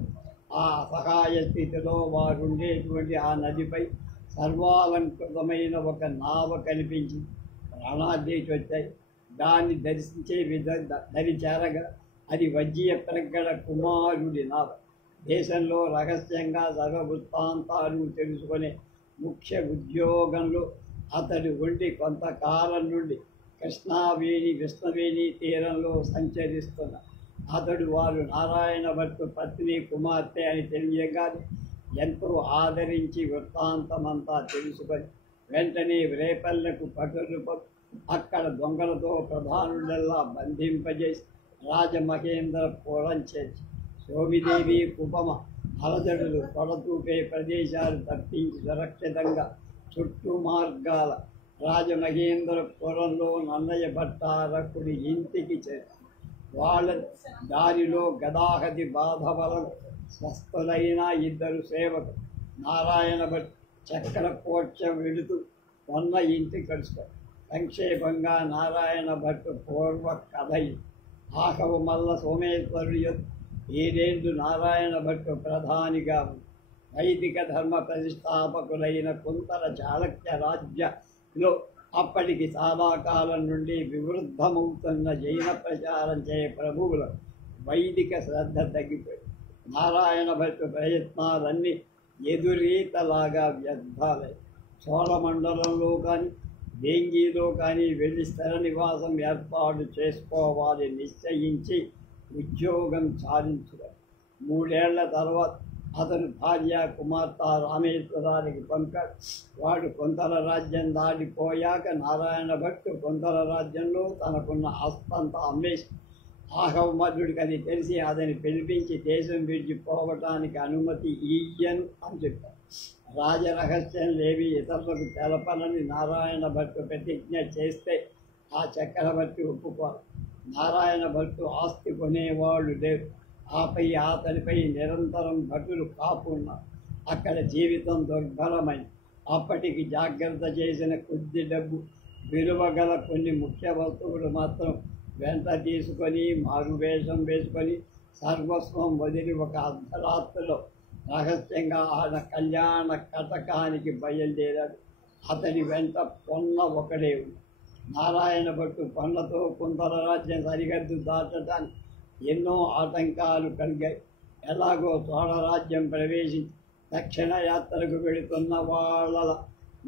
ఆ అసహాయ స్థితిలో వారుండేటువంటి ఆ నదిపై సర్వాలంకృతమైన ఒక నావ కనిపించి ప్రాణాదేశి వచ్చాయి. దాన్ని దర్శించే దరి చేరగా అది వజ్య ప్రగడ కుమారుడి నావ. దేశంలో రహస్యంగా సర్వవృత్తాంతాలు తెలుసుకునే ముఖ్య ఉద్యోగంలో అతడు ఉండి కొంతకాలం నుండి కృష్ణవేణి తీరంలో సంచరిస్తున్న అతడు వారు నారాయణ భట్టు పత్ని కుమార్తె అని తెలియగానే ఎంతో ఆదరించి వృత్తాంతమంతా తెలుసుకొని వెంటనే రేపల్లకు పట్టురుప అక్కడ దొంగలతో ప్రధానులల్లా బంధింపజేసి రాజమహేంద్రపురం చేర్చి సోమిదేవి ఉపమ అలజడులు తొడతూపే ప్రదేశాలు తప్పించి సురక్షితంగా చుట్టూ మార్గాల రాజమహేంద్రపురంలో నన్నయ్య భట్టారకుడి ఇంటికి చేర్చి వాళ్ళ దారిలో గదాహతి బాధ వలన స్వస్థులైన 2 సేవకులు నారాయణ భట్ చక్రపోక్ష వెళుతూ కొన్న ఇంటి సంక్షేపంగా నారాయణ భట్టు పూర్వ కథ ఆకవు మల్ల సోమేశ్వరుడు ఏడేండు నారాయణ భట్టు ప్రధానిగా వైదిక ధర్మ ప్రతిష్టాపకులైన కుంతల చాళక్య రాజ్యంలో అప్పటికి చాలా కాలం నుండి వివృద్ధమవుతున్న జైన ప్రచారం చేయ ప్రభువుల వైదిక శ్రద్ధ తగ్గిపోయింది. నారాయణ భట్టు ప్రయత్నాలన్నీ ఎదురీతలాగా వ్యర్థాలై చోళమండలంలో కానీ వేంగిలో కానీ వెళ్ళి స్థిర నివాసం ఏర్పాటు చేసుకోవాలి నిశ్చయించి ఉద్యోగం సాధించారు. 3 ఏళ్ల తర్వాత అతను భార్య కుమార్తె రామేశ్వరానికి పంపాడు. వాడు కొంతల రాజ్యం దాటిపోయాక నారాయణ భట్టు కొంతల రాజ్యంలో తనకున్న ఆస్తంతా అమ్మేసి ఆహవమధుడికి అది తెలిసి అతని పిలిపించి దేశం విడిచిపోవటానికి అనుమతి ఇయ్యను అని చెప్పారు. రాజరహస్యం లేవి ఇతరులకు తెలపనని నారాయణ భట్టు ప్రతిజ్ఞ చేస్తే ఆ చక్రవర్తి ఒప్పుకోరు. నారాయణ భట్టు ఆస్తి కొనేవాళ్ళు లేరు. ఆపై అతనిపై నిరంతరం భటులు కాపున్నారు. అక్కడ జీవితం దుర్భరమైంది. అప్పటికి జాగ్రత్త చేసిన కొద్ది డబ్బు విలువగల కొన్ని ముఖ్య వస్తువులు మాత్రం వెంట తీసుకొని మారువేషం వేసుకొని సర్వస్వం వదిలి ఒక అర్ధరాత్రిలో రహస్యంగా ఆయన కళ్యాణ కటకానికి బయలుదేరాడు. అతని వెంట పొన్న ఒకడే ఉంది. నారాయణ భట్టు పొన్నతో కుంతల రాజ్యం సరిహద్దు దాటడానికి ఎన్నో ఆటంకాలు కలిగాయి. ఎలాగో చోళరాజ్యం ప్రవేశించి దక్షిణ యాత్రకు వెళుతున్న వాళ్ళ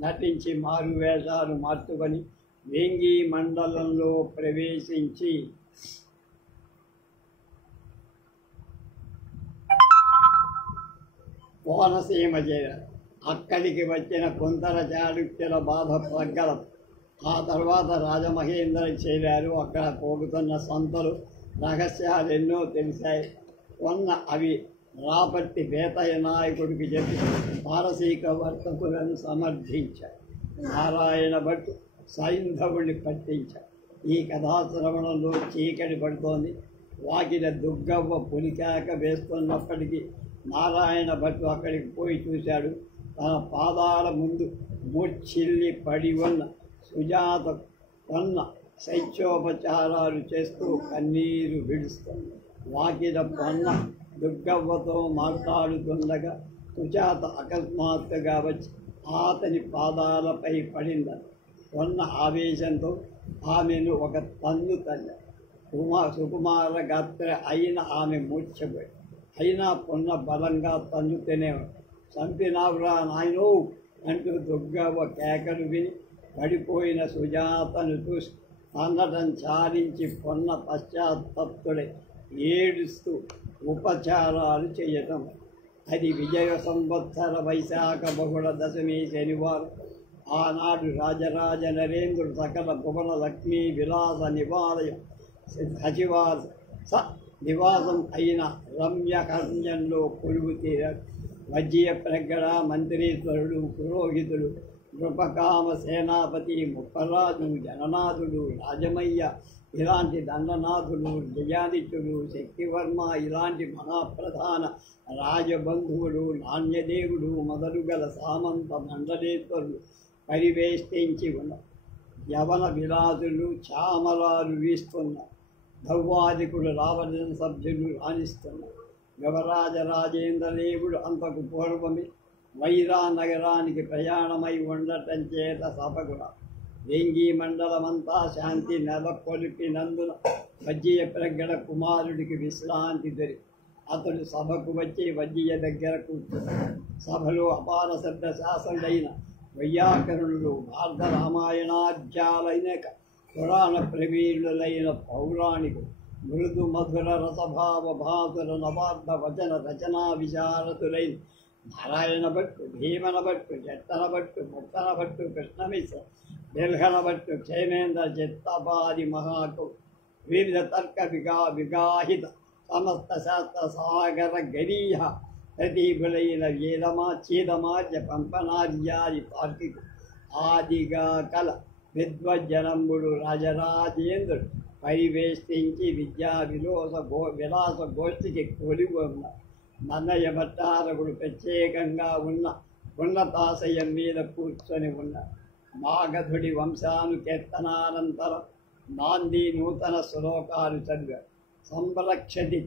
నటించి మారువేషాలు మార్చుకొని వేంగి మండలంలో ప్రవేశించి కోనసీమ చేరారు. అక్కడికి వచ్చిన కుంతల చాళుక్యుల బాధ ప్రగలం. ఆ తర్వాత రాజమహేంద్ర చేరారు. అక్కడ పోగుతున్న సంతలు రహస్యాలు ఎన్నో తెలిసాయి. అవి రాపర్తి వేతయ్య నాయకుడికి చెప్పి పారసీక వర్తకులను సమర్థించారు. నారాయణ భట్టు సైంధవుడిని పట్టించారు. ఈ కథాశ్రవణంలో చీకటి పడుతోంది. వాకిల దుగ్గవ్వ పులికాక వేస్తున్నప్పటికీ నారాయణ భట్టు అక్కడికి పోయి చూశాడు. తన పాదాల ముందు మూర్ఛిల్లి పడి ఉన్న సుజాత కొన్న శైత్యోపచారాలు చేస్తూ కన్నీరు విడుస్తుంది. వాకిల పొన్న దుగ్గవ్వతో మాట్లాడుతుండగా సుజాత అకస్మాత్తుగా వచ్చి అతని పాదాలపై పడిందని కొన్న ఆవేశంతో ఆమెను ఒక తన్ను తల్లి. సుకుమార గాత్ర అయిన ఆమె మూర్ఛపోయి అయినా పొన్న బలంగా తన్నుతూనే చంపినావురా నాయనో అంటూ దుగ్గవ్వ కేకలు విని పడిపోయిన సుజాతను చూసి తన్నటం చాలించి పొన్న పశ్చాత్తప్తుడై ఏడుస్తూ ఉపచారాలు చేయటం. అది విజయ సంవత్సర వైశాఖ బహుళ దశమి శనివారం. ఆనాడు రాజరాజ నరేంద్రుడు సకల భువన లక్ష్మీ విలాస నివాలయం నివాసం అయిన రమ్యకర్ణ్యంలో కొలువు తీరాడు. వజ్జీయ ప్రగడ మంత్రీశ్వరుడు పురోహితుడు నృపకామ సేనాపతి ముప్పరాజు జననాథుడు రాజమయ్య ఇలాంటి దండనాథుడు జయాదిత్యుడు శక్తివర్మ ఇలాంటి మహాప్రధాన రాజబంధువుడు నాణ్యదేవుడు మొదలుగల సామంత మండలేశ్వరుడు పరివేష్టించి ఉన్న యవన విలాసులు చామరాలు వీస్తున్నారు. ధౌవాదికుడు రావణ సభ్యులు రాణిస్తున్నారు. యువరాజరాజేంద్రదేవుడు అంతకు పూర్వమే వైరా నగరానికి ప్రయాణమై ఉండటం చేత సభకు వేంగి మండలమంతా శాంతి నెలకొల్పినందున వజ్జీయ ప్రగడ కుమారుడికి విశ్రాంతి దొరికి అతడు సభకు వచ్చి వజ్జీయ దగ్గర కూర్చున్నాడు. సభలో అపార శబ్ద శాసనుడైన వైయాకరుణులు భారత రామాయణాధ్యాలైన పురాణ ప్రవీణులైన పౌరాణికులు మృదు మధుర రసభావ భాసుర నవార్థ వచన రచనా విశారదులైన నారాయణ భట్టు భీమన భట్టు జట్టన భట్టు ముట్టన భట్టు కృష్ణమిశ్ర బిల్హన భట్టు క్షేమేంద్ర చిత్తపాది మహాకవి వివిధ తర్క విగాహిత సమస్త శాస్త్ర సాగర గరీయ ప్రతిభులైన వేదమా చీదమార్య పంపనార్యాది తార్కికు ఆదిగా కల విద్వజ్జనంబుడు రాజరాజేంద్రుడు పరివేష్టించి విద్యా విలాస గోష్ఠికి కొలివి ఉన్నారు. నన్నయ్య భట్టారకుడు ప్రత్యేకంగా ఉన్న ఉన్నతాశయం మీద కూర్చొని ఉన్నారు. మాగధుడి వంశానుకీర్తనానంతరం నాంది నూతన శ్లోకాలు చదివారు. సంరక్షతి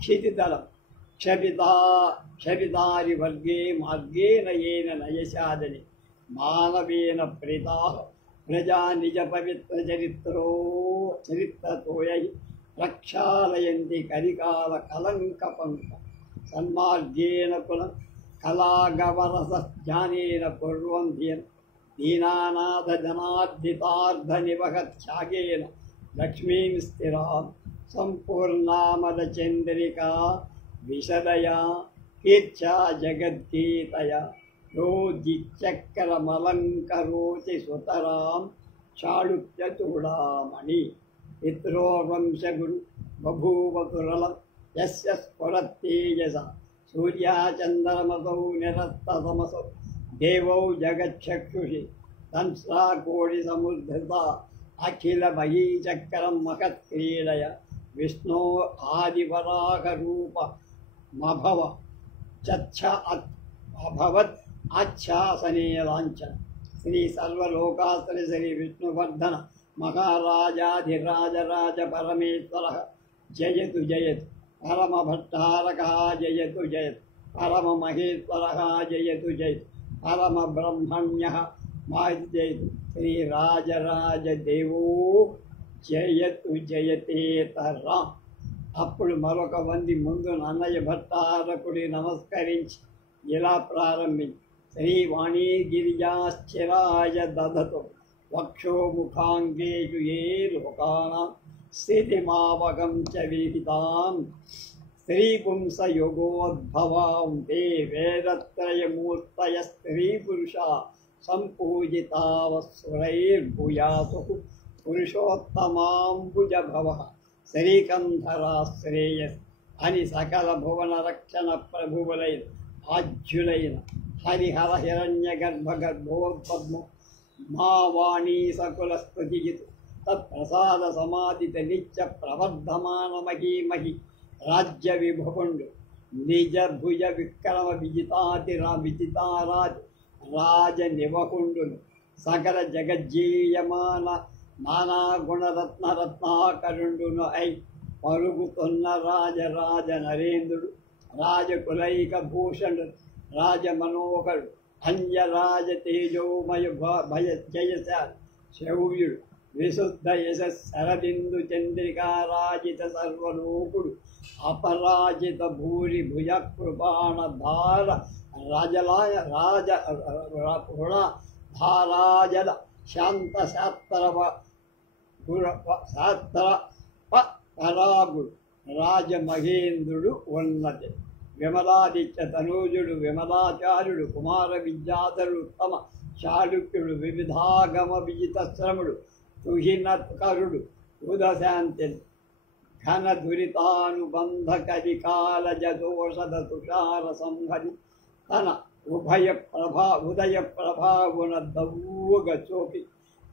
క్షితితలం క్షపితారి వర్గే మార్గేణ ఏన నయశాదని మానవేన ప్రీతా ప్రజా నిజ పవిత్ర చరిత్రతోయై ప్రక్షాళయంతి కరికాల కలంకపంక సన్మార్గేణ కులం కళాగవరస జ్ఞానేన కుర్వంధ్యం దీనానాథ జనార్దితార్థ నివహత్యాగేన లక్ష్మీం స్థిరాం సంపూర్ణామద చంద్రికా విశదయా కీర్చా జగద్గీతయా యోజిచక్రమలంకరోతి సుతరాం చాళుక్య చూడామణి పిత్రోవంశగురు బభూవతురలం యస్య స్ఫురత్తేజస సూర్యాచంద్రమసౌ నిరస్తతమసౌ దేవౌ జగచ్చక్షుషి దంశ్రాకోడి సముద్ధృత అఖిల మహీచక్రం మహత్క్రీడయ విష్ణో ఆదివరాహరూపమభవ చచ్చ అభవత్ ఆచ్ఛాసనే లాంఛన శ్రీ సర్వలోకాశ్రయ శ్రీ విష్ణువర్ధన మహారాజాధిరాజరాజ పరమేశ్వర జయతు జయతు పరమభట్టారక జయతు జయతు పరమమహేశ్వర జయతు జయతు పరమబ్రహ్మణ్య జయతు శ్రీరాజరాజదేవో జయతు జయతేతరా. అప్పుడు మరొక మంది ముందు నన్నయ్య భట్టారకుడి నమస్కరించి ఇలా ప్రారంభించి శ్రీవాణీ గిరిజాశ్చిరాయ దదతు వక్షోముఖాంగేషు ఏ లోకానాం స్థితిమావగం చ విహితాం స్త్రీపుంసయుగోద్భవాం తే వేదత్రయమూర్తయ స్త్రీపురుషా సంపూజితావసురైర్భూయాసు పురుషోత్తమాంబుజభవ శ్రీకంధరాశ్రేయస్ అని సకల భువన రక్షణ ప్రభువులైన ఆజ్యులైన హరిహర హిరణ్య గర్భోద్పద్మ మా వాణీ సకుల స్తుతిజితు తత్ప్రసాద సమాధిత నిత్య ప్రవర్ధమాన మహీమహి రాజ్య విభుండు నిజ భుజ విక్రమ విజితారాజ్ రాజ నివకుండును సకల జగజ్జీయమాన నానా గుణరత్నరత్నాకరుండును అయి పరుగుతున్న రాజరాజ నరేంద్రుడు రాజకులైక భూషణుడు రాజమనోహరుడు అంజరాజ తేజోమయ భయ జయశాలి శౌర్యుడు విశుద్ధ యశరబిందు చంద్రికారాజిత సర్వలోకుడు అపరాజిత భూరి భుజ కృపాణ ధార రాజలాయ రాజ ధారాజల శాంత శాస్త్ర పరాగుడు రాజమహేంద్రుడు ఉన్నతి విమలాదిత్య తనూజుడు విమలాచార్యుడు కుమార విద్యాధరుడు ఉత్తమ చాళుక్యుడు వివిధాగమ విజితశ్రముడు తుహినత్కరుడు ఉదశాంతి ఘన దురితానుబంధ కరికాలజ దోషద తుషార సంహరి తన ఉదయ ప్రభావున దవ్వుగ చోపి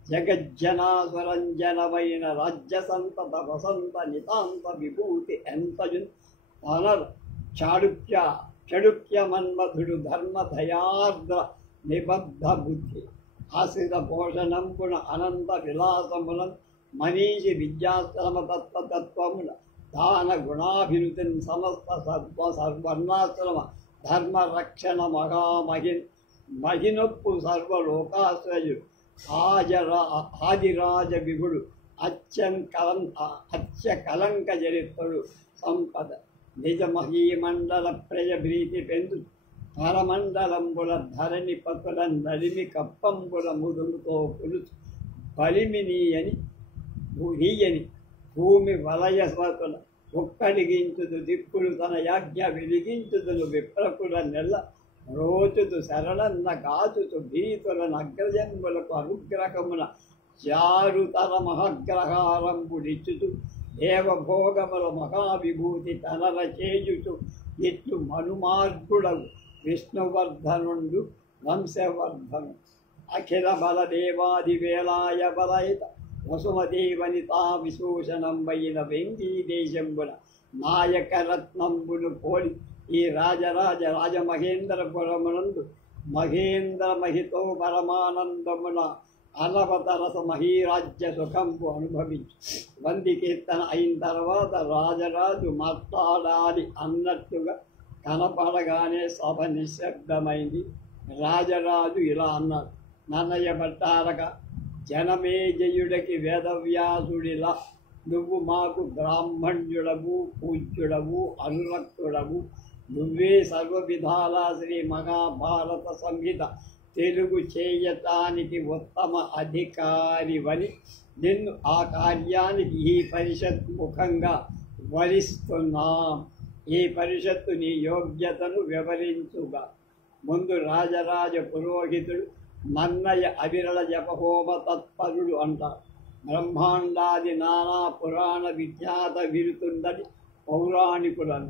జగజ్జనాస్వరంజనమైన రాజ్య సంతత వసంత నితాంత విభూతి ఎంతయున్ తనర్ చాళుక్య మన్మధుడు ధర్మధయార్ద్ర నిబద్ధ బుద్ధి ఆశ్రిత పోషణంపున అనంత విలాసములం మనీషి విద్యాశ్రమతత్వమున దాన గుణాభివృద్ధిని సమస్త సర్వర్ణాశ్రమ ధర్మరక్షణ మహినొప్పు సర్వలోకాశ్రయుడు ఆదిరాజ విభుడు అత్య కలంక చరిత్రుడు సంపద నిజ మహీమండల ప్రియభీతి పెందు పరమండలంబుల ధరణి పతుల నలిమి కప్పంబుల ముదుముతో పులుచు బలిమినీయని భూమి వలయస్వతుల ఒక్కడిగించుదు దిక్కులు తన యాజ్ఞ వెలిగించుదును విప్రకుల నెల రోచుతు శరణన్న కాచుతు భీతులను అగ్రజన్ములకు అనుగ్రహమున చారుతర మహగ్రహారంబుడిచ్చుతు దేవభోగముల మహావిభూతి తనల చేయుచు ఇట్లు మనుమార్గుడవు విష్ణువర్ధనుండు వంశవర్ధను అఖిల బలదేవాదివేలాయ బలయిత వసుమదేవనితా విశూషణంబైన వెంకీ దేశంబుల నాయక రత్నంబును పోలి ఈ రాజమహేంద్రపురమునందు మహేంద్ర మహితో పరమానందమున అనవతరస మహీరాజ్య సుఖంపు అనుభవించు. వంది కీర్తన అయిన తర్వాత రాజరాజు మాట్లాడాలి అన్నట్టుగా కనపడగానే సభ నిశ్శబ్దమైంది. రాజరాజు ఇలా అన్నాడు, నన్నయ్య భట్టారక, జనమేజయుడికి వేదవ్యాసుడిలా నువ్వు మాకు బ్రాహ్మణ్యుడవు, పూజ్యుడవు, అనురక్తుడవు. నువ్వే సర్వవిధాల శ్రీ మహాభారత సంహిత తెలుగు చేయటానికి ఉత్తమ అధికారివని నిన్ను ఆ కార్యానికి ఈ పరిషత్ ముఖంగా వరిస్తున్నాం. ఈ పరిషత్తు నీ యోగ్యతను వివరించుగా. ముందు రాజరాజ పురోహితుడు నన్నయ్య అవిరళ జపహోమ తత్పరుడు అంటారు. బ్రహ్మాండాది నానా పురాణ విఖ్యాత విరుతుందని పౌరాణికులన్న.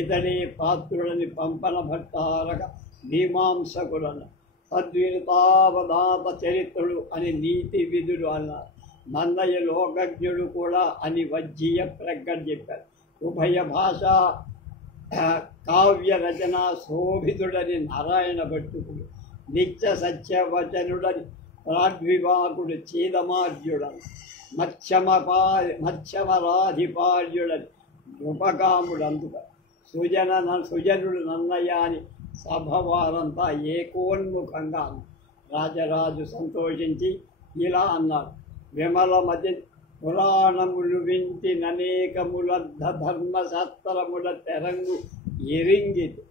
ఇతడే పాత్రులని పంపన భట్టారక మీమాంసకులన్న. సద్వినుతావధాత చరిత్రుడు అని నీతి విధుడు అన్నారు. నన్నయ్య లోకజ్ఞుడు కూడా అని వజ్జీయ ప్రజ్ఞ చెప్పారు. ఉభయ భాష కావ్య రచన శోభితుడని నారాయణ భట్టుకుడు. నిత్య సత్యవచనుడని ప్రాడ్వివాకుడు చీదమార్యుడని. మత్స్యమరాధిపార్యుడని ఉపకాముడు. అందుక సుజనుడు నన్నయ్య అని సభవారంతా ఏకోన్ముఖంగా రాజరాజు సంతోషించి ఇలా అన్నారు, విమలమతి పురాణములు వింటి ననేకములద్ధ ధర్మశాస్త్రముల తెరంగు ఎరింగితి.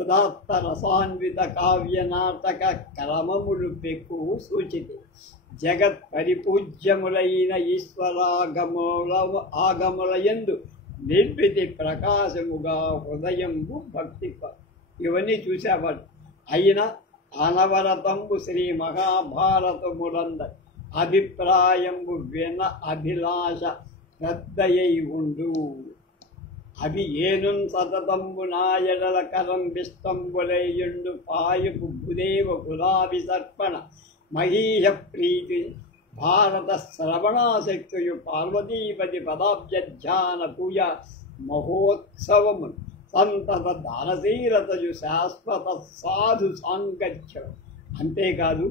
ఉదాత్త రసాన్విత కావ్య నాటక క్రమములు పెక్కువు సూచితి. జగత్ పరిపూజ్యములైన ఆగములయందు నిర్మితి ప్రకాశముగా హృదయంబు భక్తి. ఇవన్నీ చూసేవాడు. అయినా అనవరతంబు శ్రీ మహాభారతములంద అభిప్రాయంబు విన అభిలాష శ్రద్ధయై ఉండు. అవి ఏనున్ సతతంబు నాయడల కరం విష్టంబులయ్యుండు. పాయపు భుదేవ కులాభి సర్పణ మహీహ ప్రీతి భారత శ్రవణాశక్తియు పార్వతీపతి పదాబ్జాన పూజ మహోత్సవము సంతత దానశీలతయు శాశ్వత సాధు సాంగత్యం. అంతేకాదు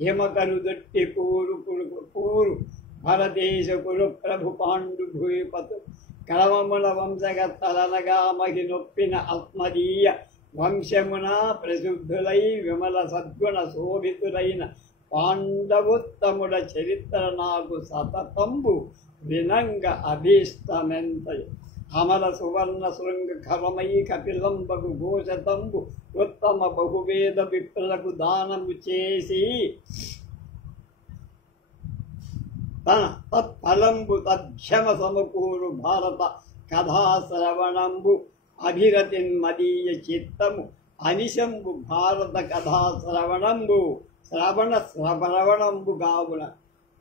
హిమకరు దొట్టి పూరు భరదేశకులు ప్రభు పాండు భూపతు క్రమముల వంశగత్తలనగా మగి నొప్పిన ఆత్మదీయ వంశమున ప్రసిద్ధులై విమల సద్గుణ శోభితులైన పాండవోత్తముల చరిత్ర నాకు సతతంబు వినంగ అభీష్టమెంత. అమల సువర్ణ శృంగ ఖరమై కపిలంబగు ఘోషతంబు ఉత్తమ బహువేద విప్రులకు దానము చేసి తన తత్ఫలంబు తద్భ్యమ సమకూరు భారత కథాశ్రవణంబు అభిరతిన్మదీయ చిత్తము అనిశంబు భారత కథాశ్రవణంబు శ్రవణంబు గావున.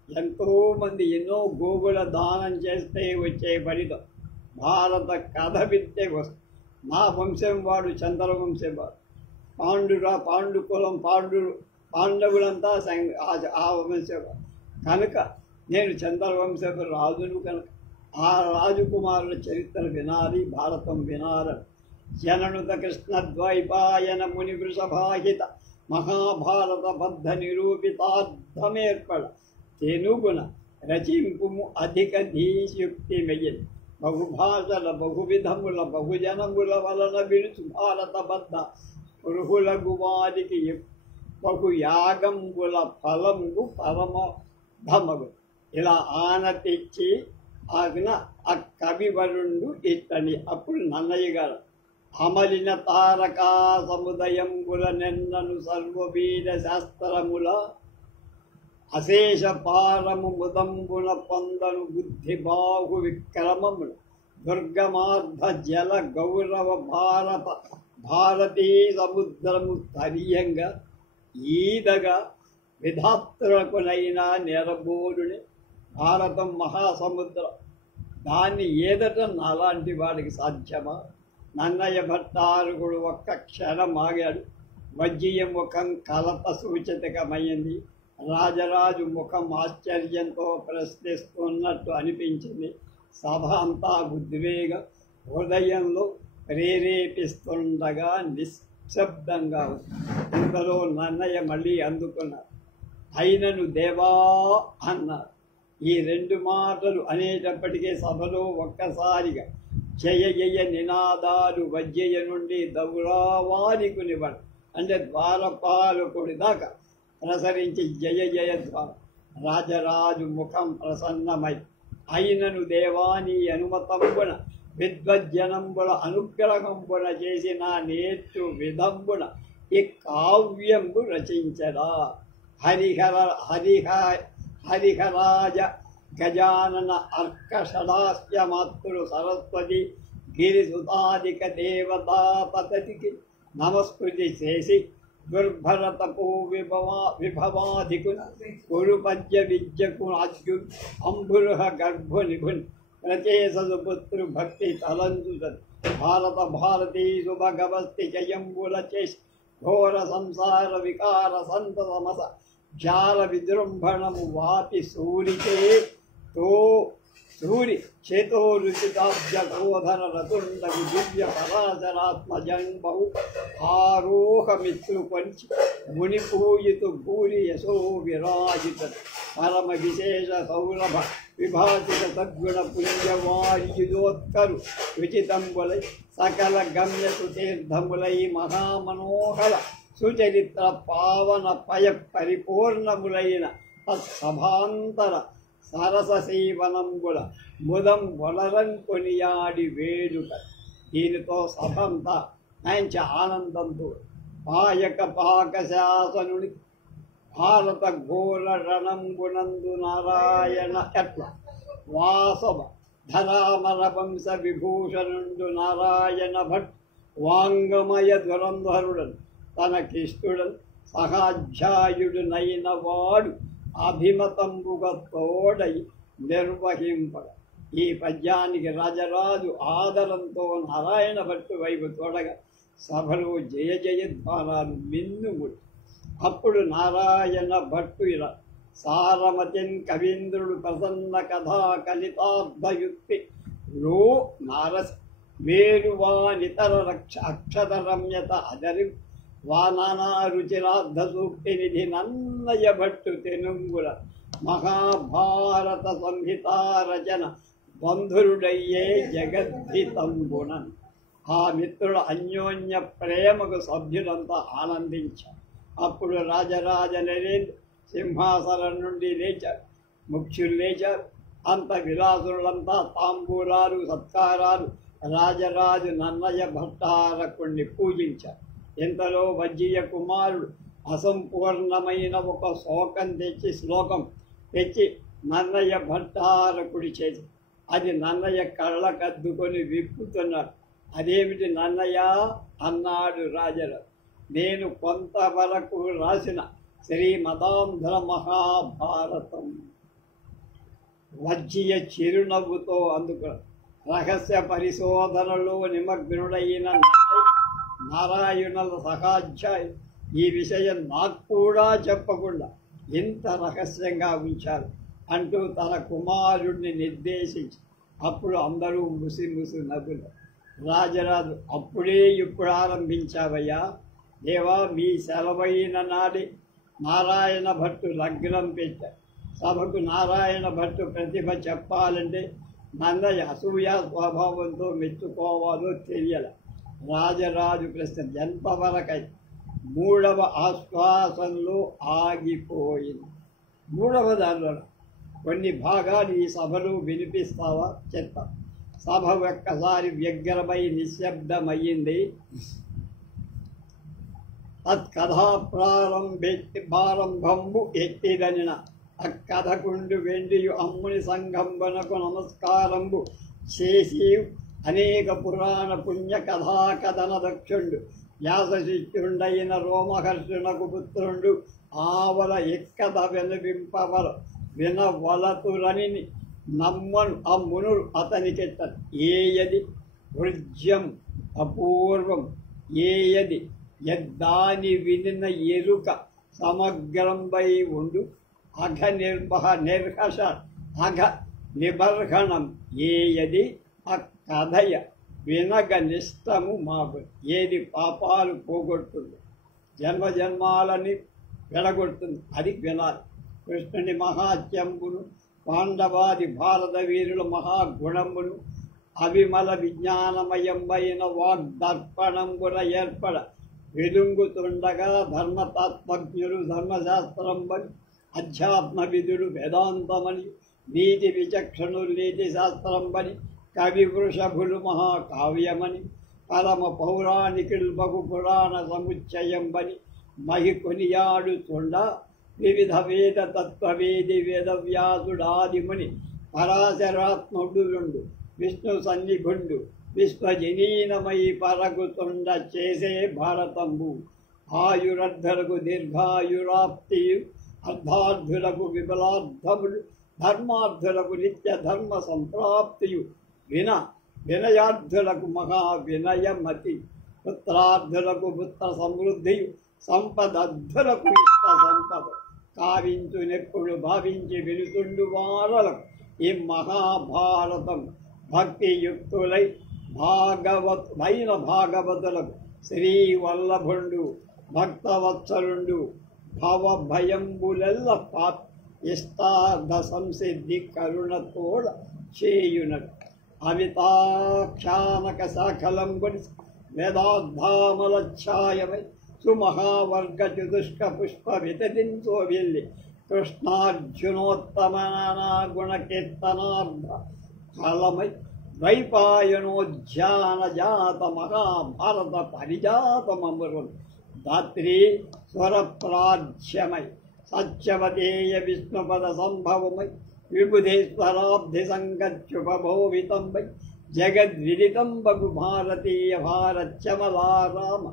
ఎంతోమంది ఎన్నో గోవుల దానం చేస్తే వచ్చే ఫలితం భారత కథ విద్య వస్తుంది. మా వంశం వాడు చంద్రవంశం వాడు. పాండుకులం పాండవులంతా ఆ వంశం. కనుక నేను చంద్రవంశపు రాజును కనుక ఆ రాజకుమారుల చరిత్ర వినాలి, భారతం వినాలని. జననుత కృష్ణద్వైపాయన ముని వృషభాహిత మహాభారత బద్ధ నిరూపితార్థమేర్పడ తెనుగుణ రచింపుము అధిక ధీయుక్తి మెయ్యి. బహుభాషల బహువిధముల బహుజనముల వలన విలుచు భారత బద్ధ పురుహులగు వారికి బహు యాగంబుల ఫలంబు పరమధమగు. ఇలా ఆనతిచ్చి ఆగిన ఆ కవివరుండు ఇతని. అప్పుడు నన్నయ్య గారు అమలిన తారకా సముదయంబుల నెన్నను సర్వబీజ శాస్త్రముల అశేష పారము ముదంబున పొందను బుద్ధి బాహు విక్రమములు దుర్గమార్ధ జల గౌరవ భారతీ సముద్రము తరియంగా ఈదగా విధాత్రులకునైనా నెరబోరుని భారతం మహాసముద్రం. దాన్ని ఏదటం అలాంటి వాడికి సాధ్యమా? నన్నయ్య భట్టారకుడు ఒక్క క్షణం ఆగాడు. వజ్జీయ ముఖం కలత సూచితకమైంది. రాజరాజు ముఖం ఆశ్చర్యంతో ప్రశ్నిస్తున్నట్టు అనిపించింది. సభ అంతా ఉద్వేగం హృదయంలో ప్రేరేపిస్తుండగా శబ్దంగా ఉంది. ఇంతలో నన్నయ్య మళ్ళీ అందుకున్నారు. అయినను దేవా అన్నారు. ఈ రెండు మాటలు అనేటప్పటికీ సభలో ఒక్కసారిగా జయ జయ నినాదాలు వజ్జయ నుండి దౌరావానికునివ్వడు అంటే ద్వారపాలకుడి దాకా ప్రసరించి జయ జయ ద్వారం. రాజరాజు ముఖం ప్రసన్నమై అయినను దేవాని అనుమతంబున విద్వజ్జనంబుల అనుగ్రహంబున చేసిన నేర్చు విధంబున ఈ కావ్యంబు రచించరా. హరిహరాజ గజానన అర్కషడాస్యమాతృ సరస్వతి గిరిసుతాదిక దేవతాపతికి నమస్కృతి చేసి దుర్భరతపో విభవాధికున్ కురుపద్య విద్యకు అద్యు అంబురుహ గర్భునిభున్ ప్రచేసదు పుత్రు భక్తి తలంచుతది భారత భారతీ సుభగవస్తి జయంబుల చేసి ఘోర సంసార వికార సంతమస జాల విజృంభణము వాపి సూరితే తో సూరి చేతో రుచితాబ్జోధర రతుండ దివ్య పరాశరాత్మజంబహు ఆరోహమిత్రు పంచి మునిపూయితు భూరి యశో విరాజిత పరమ విశేష సౌరభ విభాసిత సద్గుణ పుణ్యవాయుజోత్కరు విచితంబులై సకల గమ్యసు తీర్థములై మహామనోహర సుచరిత్ర పావన పయ పరిపూర్ణములైన తత్సభాంతర సరస సేవనంబుల ముదం వలరన్ కొనియాడి వేడుక. దీనితో సభంతా మంచి ఆనందంతో పాయక పాకశాసనుడి భారత ఘోర రణంబునందు నారాయణ ఎట్ల వాసవ ధరామర వంశ విభూషణుండు నారాయణ భట్ వాంగమయ దురంధరుడన్ తనకిష్టుడన్ సహాధ్యాయుడు నైన వాడు అభిమతంబుగా తోడై నిర్వహింపడ. ఈ పద్యానికి రాజరాజు ఆదరంతో నారాయణ భట్టు వైపు తోడగా సభలో జయ జయధ్వానాలు మిన్నుముడు. అప్పుడు నారాయణ భట్టు ఇలా సారమతిన్ కవీంద్రుడు ప్రసన్న కథా కలితార్థయుక్తి లో నారస మేరువానితర రక్ష అక్షత రమ్యత అదరి వానానా రుచిరాద్ధ సూక్తి నిధి నన్నయ భట్టు తెనుంగుల మహాభారత సంహితారచన బంధురుడయ్యే జగద్ధితంబునన్. ఆ మిత్రుల అన్యోన్య ప్రేమకు సభ్యులంతా ఆనందించారు. అప్పుడు రాజరాజ నరేంద్ర సింహాసనం నుండి లేచారు. ముఖ్యులు లేచారు. అంత విలాసులంతా తాంబూలాలు సత్కారాలు రాజరాజు నన్నయ భట్టారకుణ్ణి పూజించారు. ఇంతలో వజ్జీయ కుమారుడు అసంపూర్ణమైన ఒక శ్లోకం తెచ్చి నన్నయ్య భట్టారకుడి చేసి అది నన్నయ్య కళ్ళకద్దుకొని విప్పుతున్నాడు. అదేమిటి నన్నయ్య అన్నాడు రాజరాజు. నేను కొంతవరకు రాసిన శ్రీమదాంధ్ర మహాభారతం. వజ్జీయ చిరునవ్వుతో అందుకు రహస్య పరిశోధనలో నిమగ్నుడైన నారాయణుల సహాధ్యాయులు ఈ విషయం నాకు కూడా చెప్పకుండా ఎంత రహస్యంగా ఉంచారు అంటూ తన కుమారుడిని నిర్దేశించి అప్పుడు అందరూ ముసి నవ్వులు. రాజరాజు అప్పుడే ఇప్పుడు ఆరంభించావయ్యా దేవా, మీ సెలవైన నాడే నారాయణ భట్టు లగ్నం పెట్టారు. సభకు నారాయణ భట్టు ప్రతిభ చెప్పాలంటే నన్నయ్య అసూయ స్వభావంతో మెచ్చుకోవాలో తెలియాల. రాజరాజు ప్రశ్న ఎంతవరకై మూడవ ఆశ్వాసంలో ఆగిపోయింది. మూడవ దానిలో కొన్ని భాగాలు ఈ సభలో వినిపిస్తావా చెప్తా. సభ ఒక్కసారి వ్యగ్రమై నిశ్శబ్దమయ్యింది. తత్కథా ప్రారంభంబు ఎట్టిదనిన అక్కథకుండు వెండియు అమ్ముని సంఘంబనకు నమస్కారంబు చేసి అనేక పురాణ పుణ్య కథా కథన దక్షుండు వ్యాసశిష్యుండైన రోమహర్షునకు పుత్రుండు ఆవల ఎక్కద వినవింపవల వినవలతులని నమ్మను అమ్మునుడు అతనికెత్తరు. ఏయది వృజ్యం అపూర్వం ఏయది యద్దాని వినిన ఎరుక సమగ్రంపై ఉండు అఘ నిర్హష అఘ నిబర్హణం ఏయది అక్కథయ వినగ నిష్టము మాకు. ఏది పాపాలు పోగొడుతుంది, జన్మజన్మాలని వెడగొడుతుంది, అది వినాలి. కృష్ణుని మహాత్యంబును, పాండవాది భారత వీరుల మహాగుణమును, అవిమల విజ్ఞానమయంబైన వాగ్దర్పణంబున ఏర్పడ వెలుంగుతుండగా ధర్మతత్వజ్ఞులు ధర్మశాస్త్రంబని, అధ్యాత్మ విధులు వేదాంతమని, నీతి విచక్షణులు నీతి శాస్త్రంబని, కవి వృషభులు మహాకావ్యమని, పరమ పౌరాణికులు బహు పురాణ సముచ్చయంబని మహి కొనియాడుతుండ వివిధ వేద తత్వవేది వేదవ్యాసుడాదిముని పరాశరాత్ముడుండు విష్ణు సన్నిభుండు విశ్వజనీనమై పరగుతుండ చేసే భారతంబు. ఆయురర్ధులకు దీర్ఘాయురాప్తియు, అర్ధార్థులకు విబలార్థములు, ధర్మార్థులకు నిత్య ధర్మ సంప్రాప్తియు, వినయార్థులకు మహా వినయమతి, పుత్రార్థులకు పుత్ర సమృద్ధియు, సంపదర్థులకు ఇష్ట సంపద, కావించునెప్పుడు భావించి వినుతుండు వారలకు ఈ మహాభారతం. భక్తియుక్తులై భాగవతులకు శ్రీవల్లభుండు భక్తవత్సలుండు భవభయంబులెల్ల ఇష్టార్థ సంసిద్ధి కరుణతోడ చేయునడు. అమితాఖ్యానక సకలంబడి వేదాద్ధామల ఛాయమై సుమహావర్గ చతుష్క పుష్ప వితదింతో వెళ్ళి కృష్ణార్జునోత్తమ గుణ కీర్తనార్థ ఫలమై ద్వైపాయనోజ్ఞాన జాత మహాభారత పరిజాతమరులు ధాత్రి స్వరప్రాజ్యమై సత్యవతేయ విష్ణుపద సంభవమై విబుధేశ్వరాబ్ధి సంగత్యుపభోవితంబై జగద్విదితంబగు భారతీయ భారత్యమలారామ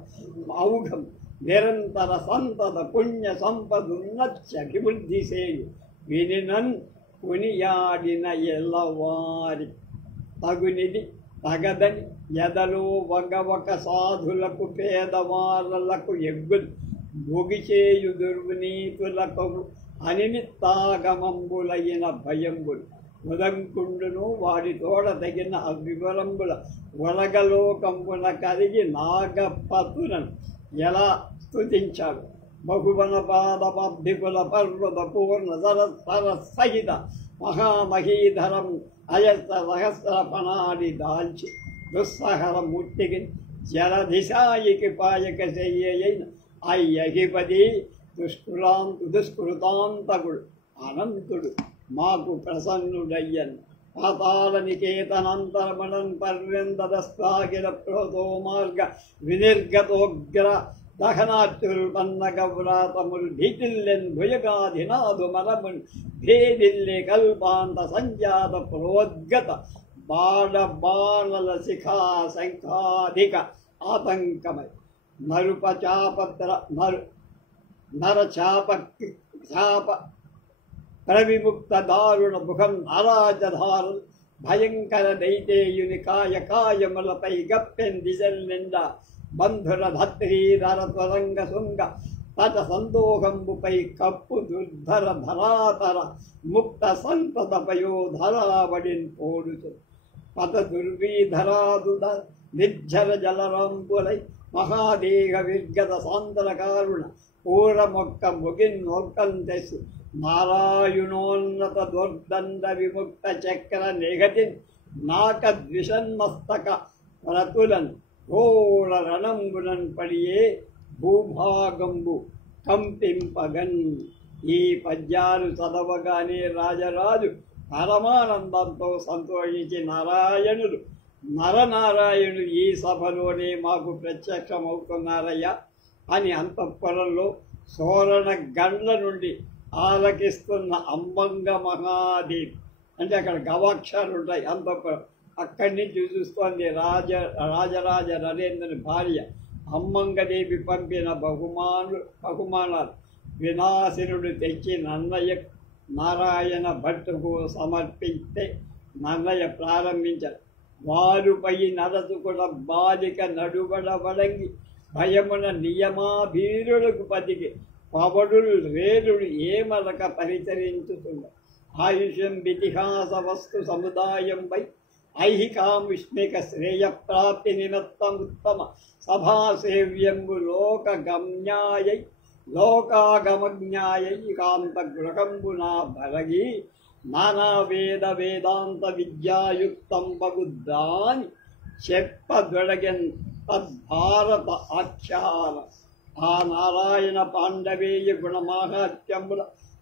ఔఘం నిరంతర సంతత పుణ్య సంపదున్నత్యభివృద్ధి సేయు వినినన్ కొనియాడిన ఎల్లవారి తగునిది తగదని ఎదలో వగవక సాధులకు పేదవారలకు ఎగ్గులు భోగిచేయు దుర్వినీతులకు అనిమిత్తాగమంబులైన భయంబులు ఉదంకుండును వాడి తోడ తగిన అవివరంబుల వరగలోకంబున కలిగి నాగపతులను ఎలా స్తుతించాడు. బహువన పాదపబ్ధికుల పర్వత పూర్ణ సరస్వర సహిత మహామహీధరం అయస్త సహస్ర పనాడి దాల్చి దుస్సహర మూర్తికి జలదిశాయికి పాయక శయ్యైన అయ్యహిపది దుష్కృతాంతకుడు అనంతుడు మాకు ప్రసన్నుడయ్యన్. పాతాళ నికేతనంతరమణం పర్యంతదస్వాగిర ప్రోతో మార్గ వినిర్గతోగ్ర దహనాత్యుల్పన్న గవ్రాతముల్ భీతిల్లెన్ భుజగాధినాదు మరమున్ భేదిల్లే కల్పాంత సంజాత ప్రోద్గత బాణల శిఖా శంఖాధిక ఆతంకమై నరచాప ప్రవిముక్త దారుణ ముఖం నారాజధారు భయంకర దైతేయుని కాయములపై గప్పెన్ దిశల్ నిండా బంధుర ధత్రీధర త్వరంగ శృంగ తట సందోహంబుపై కప్పు దుర్ధర ధరాతర ముక్త సంతత పయోధరావడిన్ పోడుచు పత దుర్వీధరాదుద నిర్జర జలరంబులై మహాదేహ విర్గత సాంద్రకారుణ పూరమొక్క ముగిన్నొక్కం తెసి నారాయణోన్నత దుర్దండ విముక్త చక్ర నిఘటిన్ నాక ద్విషన్మస్తక రతులన్ ఘోర రణంబునన్ పడియే భూభాగంబు కంపింపగన్. ఈ పద్యాలు చదవగానే రాజరాజు పరమానందంతో సంతోషించి నరనారాయణుడు ఈ సభలోనే మాకు ప్రత్యక్షమవుతున్నారయ్యా అని అంతఃపురంలో సోరణ గండ్ల నుండి ఆలకిస్తున్న అంబంగ మహాదేవి అంటే అక్కడ గవాక్షాలు ఉంటాయి అంతఃపురం. అక్కడి నుంచి చూస్తోంది రాజరాజ నరేంద్రుని భార్య అమ్మంగదేవి పంపిన బహుమానాలు వినాశనుడు తెచ్చి నన్నయ్య నారాయణ భట్టుకు సమర్పిస్తే నన్నయ్య ప్రారంభించారు. వారుపై నరసుకుడ బాలిక నడుబడ వడంగి భయమున నియమాభీరులకు పతికి పవడులు రేరుడు ఏమలక పరిచరించుతున్న ఆయుష్యం ఇతిహాస వస్తు సముదాయంపై ఐహికాముష్మిక శ్రేయప్రాప్తి నిమిత్తముత్తమ సభాసేవ్యంబు లోకాగమజ్ఞాయై కాంత గృహంబునా భరగి నానా వేదాంత విద్యాయుక్తం బగుద్దాని చెప్పదొడగెన్ తద్భారత ఆఖ్యాన ఆ నారాయణ పాండవేయ గుణమాహాత్యముల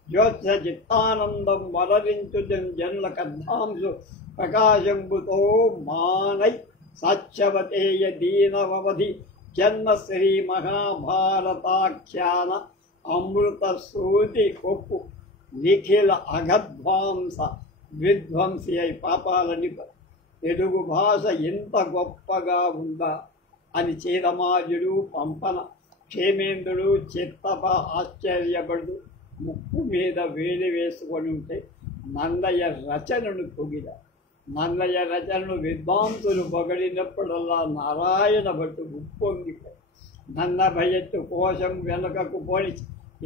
జ్యోత్స చిత్తానందం వరరించు జన్ల కద్ధాంసు ప్రకాశంబుతో మానై సత్యవతేయ దీనవధి జన్మ శ్రీ మహాభారతాఖ్యాన అమృత సూతి కొప్పు నిఖిల అగధ్వాంస విధ్వంసి అయి పాపాలని తెలుగు భాష ఎంత గొప్పగా ఉందా అని చేదమాజుడు పంపన క్షేమేంద్రుడు చిత్తప ఆశ్చర్యపడు ముక్కు మీద వేడి వేసుకొని ఉంటే నన్నయ్య రచనను పొగిడ నన్నయ్య రచనను విద్వాంసులు పొగడినప్పుడల్లా నారాయణ భట్టు ఉప్పొంగిపో నన్న భయట్టు కోశం వెనుకకు పోని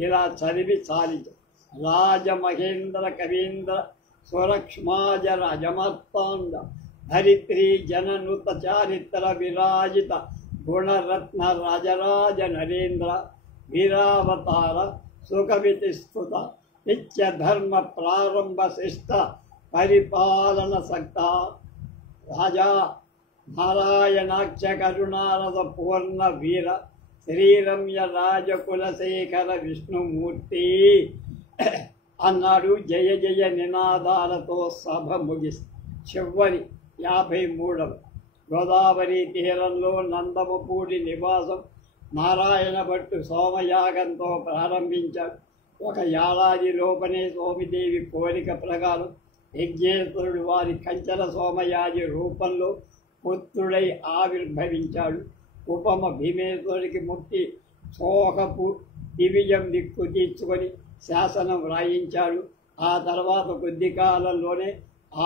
ఇలా చదివి చాలించ రాజమహేంద్ర కవీంద్ర స్వరక్ష్మాజ రాజమర్తాండ ధరిత్రి జననుత చారిత్ర విరాజిత గుణరత్న రాజరాజ నరేంద్ర వీరావతార సుఖవితి స్తుత నిత్య ధర్మ ప్రారంభ శిష్ట పరిపాలన సక్త రాజా నారాయణాక్ష కరుణారద పూర్ణ వీర శ్రీరమ్య రాజకులశేఖర విష్ణుమూర్తి అన్నాడు జయ జయ నినాదాలతో సభ ముగిసి చివరి 53వ గోదావరి తీరంలో నందమపూడి నివాసం నారాయణ భట్టు సోమయాగంతో ప్రారంభించాడు. ఒక ఏడాది లోపనే సోమిదేవి కోరిక ప్రకారం యజ్ఞేశ్వరుడు వారి కంచెల సోమయాజి రూపంలో పుత్రుడై ఆవిర్భవించాడు. ఉపమ భీమేశ్వరుడికి ముక్తి సోహపు దివ్యం దిక్కు తీర్చుకొని శాసనం వ్రాయించాడు. ఆ తర్వాత కొద్ది కాలంలోనే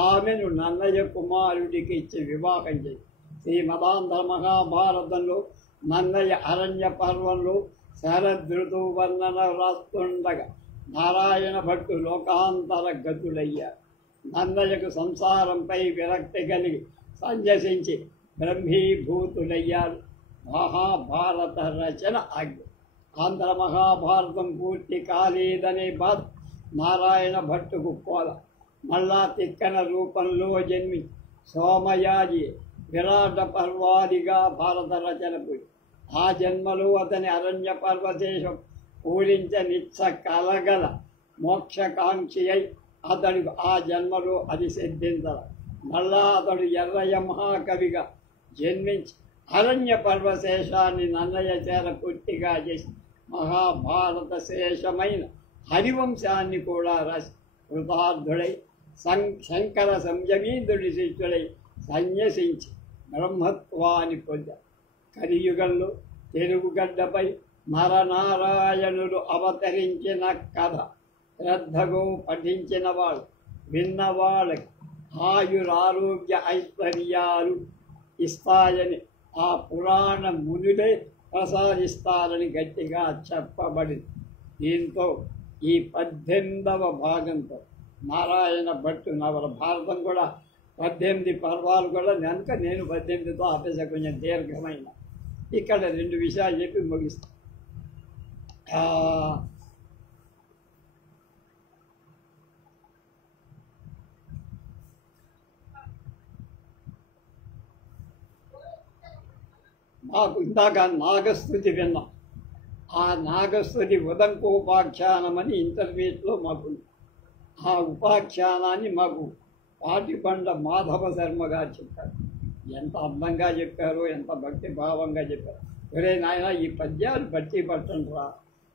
ఆమెను నన్నయ్య కుమారుడికి ఇచ్చి వివాహం చేసి శ్రీమదాంధ్ర మహాభారతంలో నన్నయ్య అరణ్య పర్వంలో శరదృతువు వర్ణన రాస్తుండగా నారాయణ భట్టు లోకాంతర గతుడయ్యారు. నన్నయ్యకు సంసారంపై విరక్తి కలిగి సంజసించి బ్రహ్మీభూతుడయ్యారు. మహాభారత రచన ఆజ్ఞ. ఆంధ్ర మహాభారతం పూర్తి కాలేదనే బాధ నారాయణ భట్టుకు కోల. మళ్ళా తిక్కన రూపంలో జన్మి సోమయాజి విరాట పర్వాదిగా భారత రచనకు ఆ జన్మలో అతని అరణ్య పర్వదేశం పూరించనిచ్చ కలగల మోక్షకాంక్షి అయి అతడు ఆ జన్మలో అది సిద్ధించల. మళ్ళా అతడు ఎర్రయ్య మహాకవిగా జన్మించి అరణ్య పర్వశేషాన్ని నన్నయ్య చేర పూర్తిగా చేసి మహాభారత శేషమైన హరివంశాన్ని కూడా రాసి కృతార్థుడై శంకర సంయమీంద్రుడి శిష్యుడై సన్యసించి బ్రహ్మత్వాన్ని పొందారు. కలియుగంలో తెలుగుగడ్డపై నరనారాయణుడు అవతరించిన కథ శ్రద్ధగా పఠించిన వాళ్ళు విన్నవాళ్ళకి ఆయురారోగ్య ఐశ్వర్యాలు ఇస్తాయని ఆ పురాణ మునులే ప్రసాదిస్తారని గట్టిగా చెప్పబడింది. దీంతో ఈ 18వ భాగంతో నారాయణ భట్టు నవల భారతం కూడా 18 పర్వాలు కూడా కనుక నేను 18తో ఆపేసా, కొంచెం దీర్ఘమైన. ఇక్కడ 2 విషయాలు చెప్పి ముగిస్తాను. మాకు ఇందాక నాగస్తుతి విన్నాం. ఆ నాగస్తుతి ఉదంకోపాఖ్యానమని ఇంటర్మీడియట్లో మాకు ఆ ఉపాఖ్యానాన్ని మాకు పాటిబండ మాధవ శర్మ గారు చెప్పారు. ఎంత అందంగా చెప్పారో, ఎంత భక్తి భావంగా చెప్పారు. ఒరే నాయన ఈ పద్యాలు బట్టి పట్టండి రా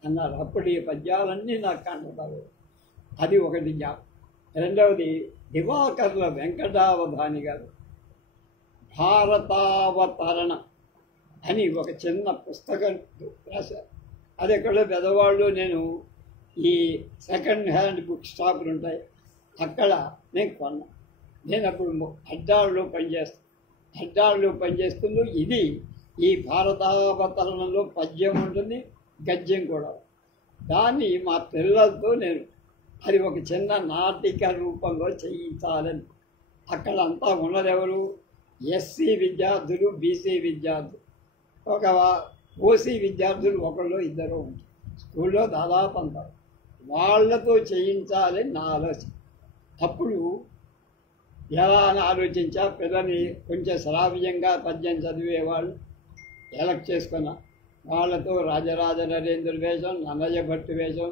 అన్నారు. అప్పుడు ఈ పద్యాలన్నీ నాకు కంటతారు. అది ఒకటి జ్ఞాపకం. రెండవది దివాకర్ల వెంకటావధాని గారు భారతావతరణ అని ఒక చిన్న పుస్తకం రాశారు. అది ఎక్కడో పెద్దవాళ్ళు నేను ఈ సెకండ్ హ్యాండ్ బుక్ స్టాపులు ఉంటాయి అక్కడ నేను కొన్నా. నేను అప్పుడు అడ్డాళ్ళలో పనిచేస్తుందో ఇది ఈ భారతావతరణలో పద్యం ఉంటుంది, గద్యం కూడా. దాన్ని మా పిల్లలతో నేను అది ఒక చిన్న నాటిక రూపంలో చేయించాలని అక్కడంతా ఉన్నదెవరు? ఎస్సీ విద్యార్థులు, బీసీ విద్యార్థులు, ఒక ఓసీ విద్యార్థులు ఒకళ్ళు ఇద్దరు ఉంటారు స్కూల్లో దాదాపు అంతా. వాళ్ళతో చేయించాలని నా ఆలోచన. అప్పుడు ఎలా అని ఆలోచించా, పిల్లని కొంచెం శ్రావ్యంగా పద్యం చదివేవాళ్ళు ఎలక్ట్ చేసుకున్నా. వాళ్ళతో రాజరాజ నరేంద్ర వేషం, నన్నయ్య భట్టు వేషం,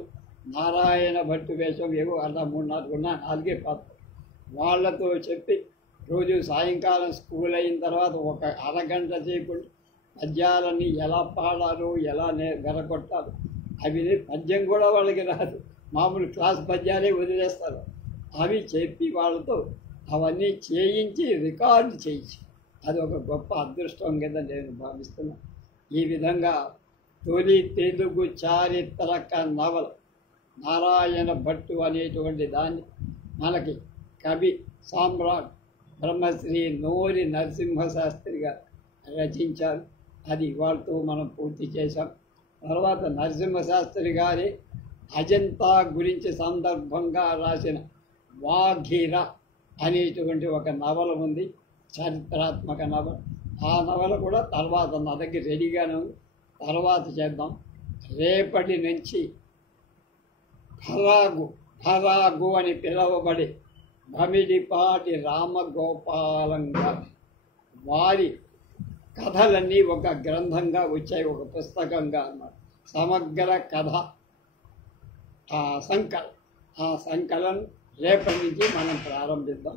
నారాయణ భట్టు వేషం, ఏవో అలా 3-4 ఉన్నా, 4 పాత్ర. వాళ్ళతో చెప్పి రోజు సాయంకాలం స్కూల్ అయిన తర్వాత ఒక అరగంట సేపు పద్యాలని ఎలా పాడాలో, ఎలా గెలకొట్టాలో, అవి పద్యం కూడా వాళ్ళకి రాదు, మామూలు క్లాస్ పద్యాలే వదిలేస్తారు. అవి చెప్పి వాళ్ళతో అవన్నీ చేయించి రికార్డు చేయించి, అది ఒక గొప్ప అదృష్టం కింద నేను భావిస్తున్నాను. ఈ విధంగా తొలి తెలుగు చారిత్రక నవల నారాయణ భట్టు అనేటువంటి దాన్ని మనకి కవి సామ్రాట్ బ్రహ్మశ్రీ నోరి నరసింహశాస్త్రి గారు రచించారు. అది ఇవాళతో మనం పూర్తి చేశాం. తర్వాత నరసింహశాస్త్రి గారి అజంతా గురించి సందర్భంగా రాసిన వాఘీర అనేటువంటి ఒక నవల ఉంది, చారిత్రాత్మక నవల. ఆ నవల కూడా తర్వాత నా దగ్గర రెడీగానే ఉంది, తర్వాత చేద్దాం. రేపటి నుంచి ఫరాగు అని పిలువబడే భమిడిపాటి రామగోపాలం గారు వారి కథలన్నీ ఒక గ్రంథంగా వచ్చాయి, ఒక పుస్తకంగా అన్నమాట. సమగ్ర కథ సంకలనం. ఆ సంకలనం రేపటి నుంచి మనం ప్రారంభిద్దాం.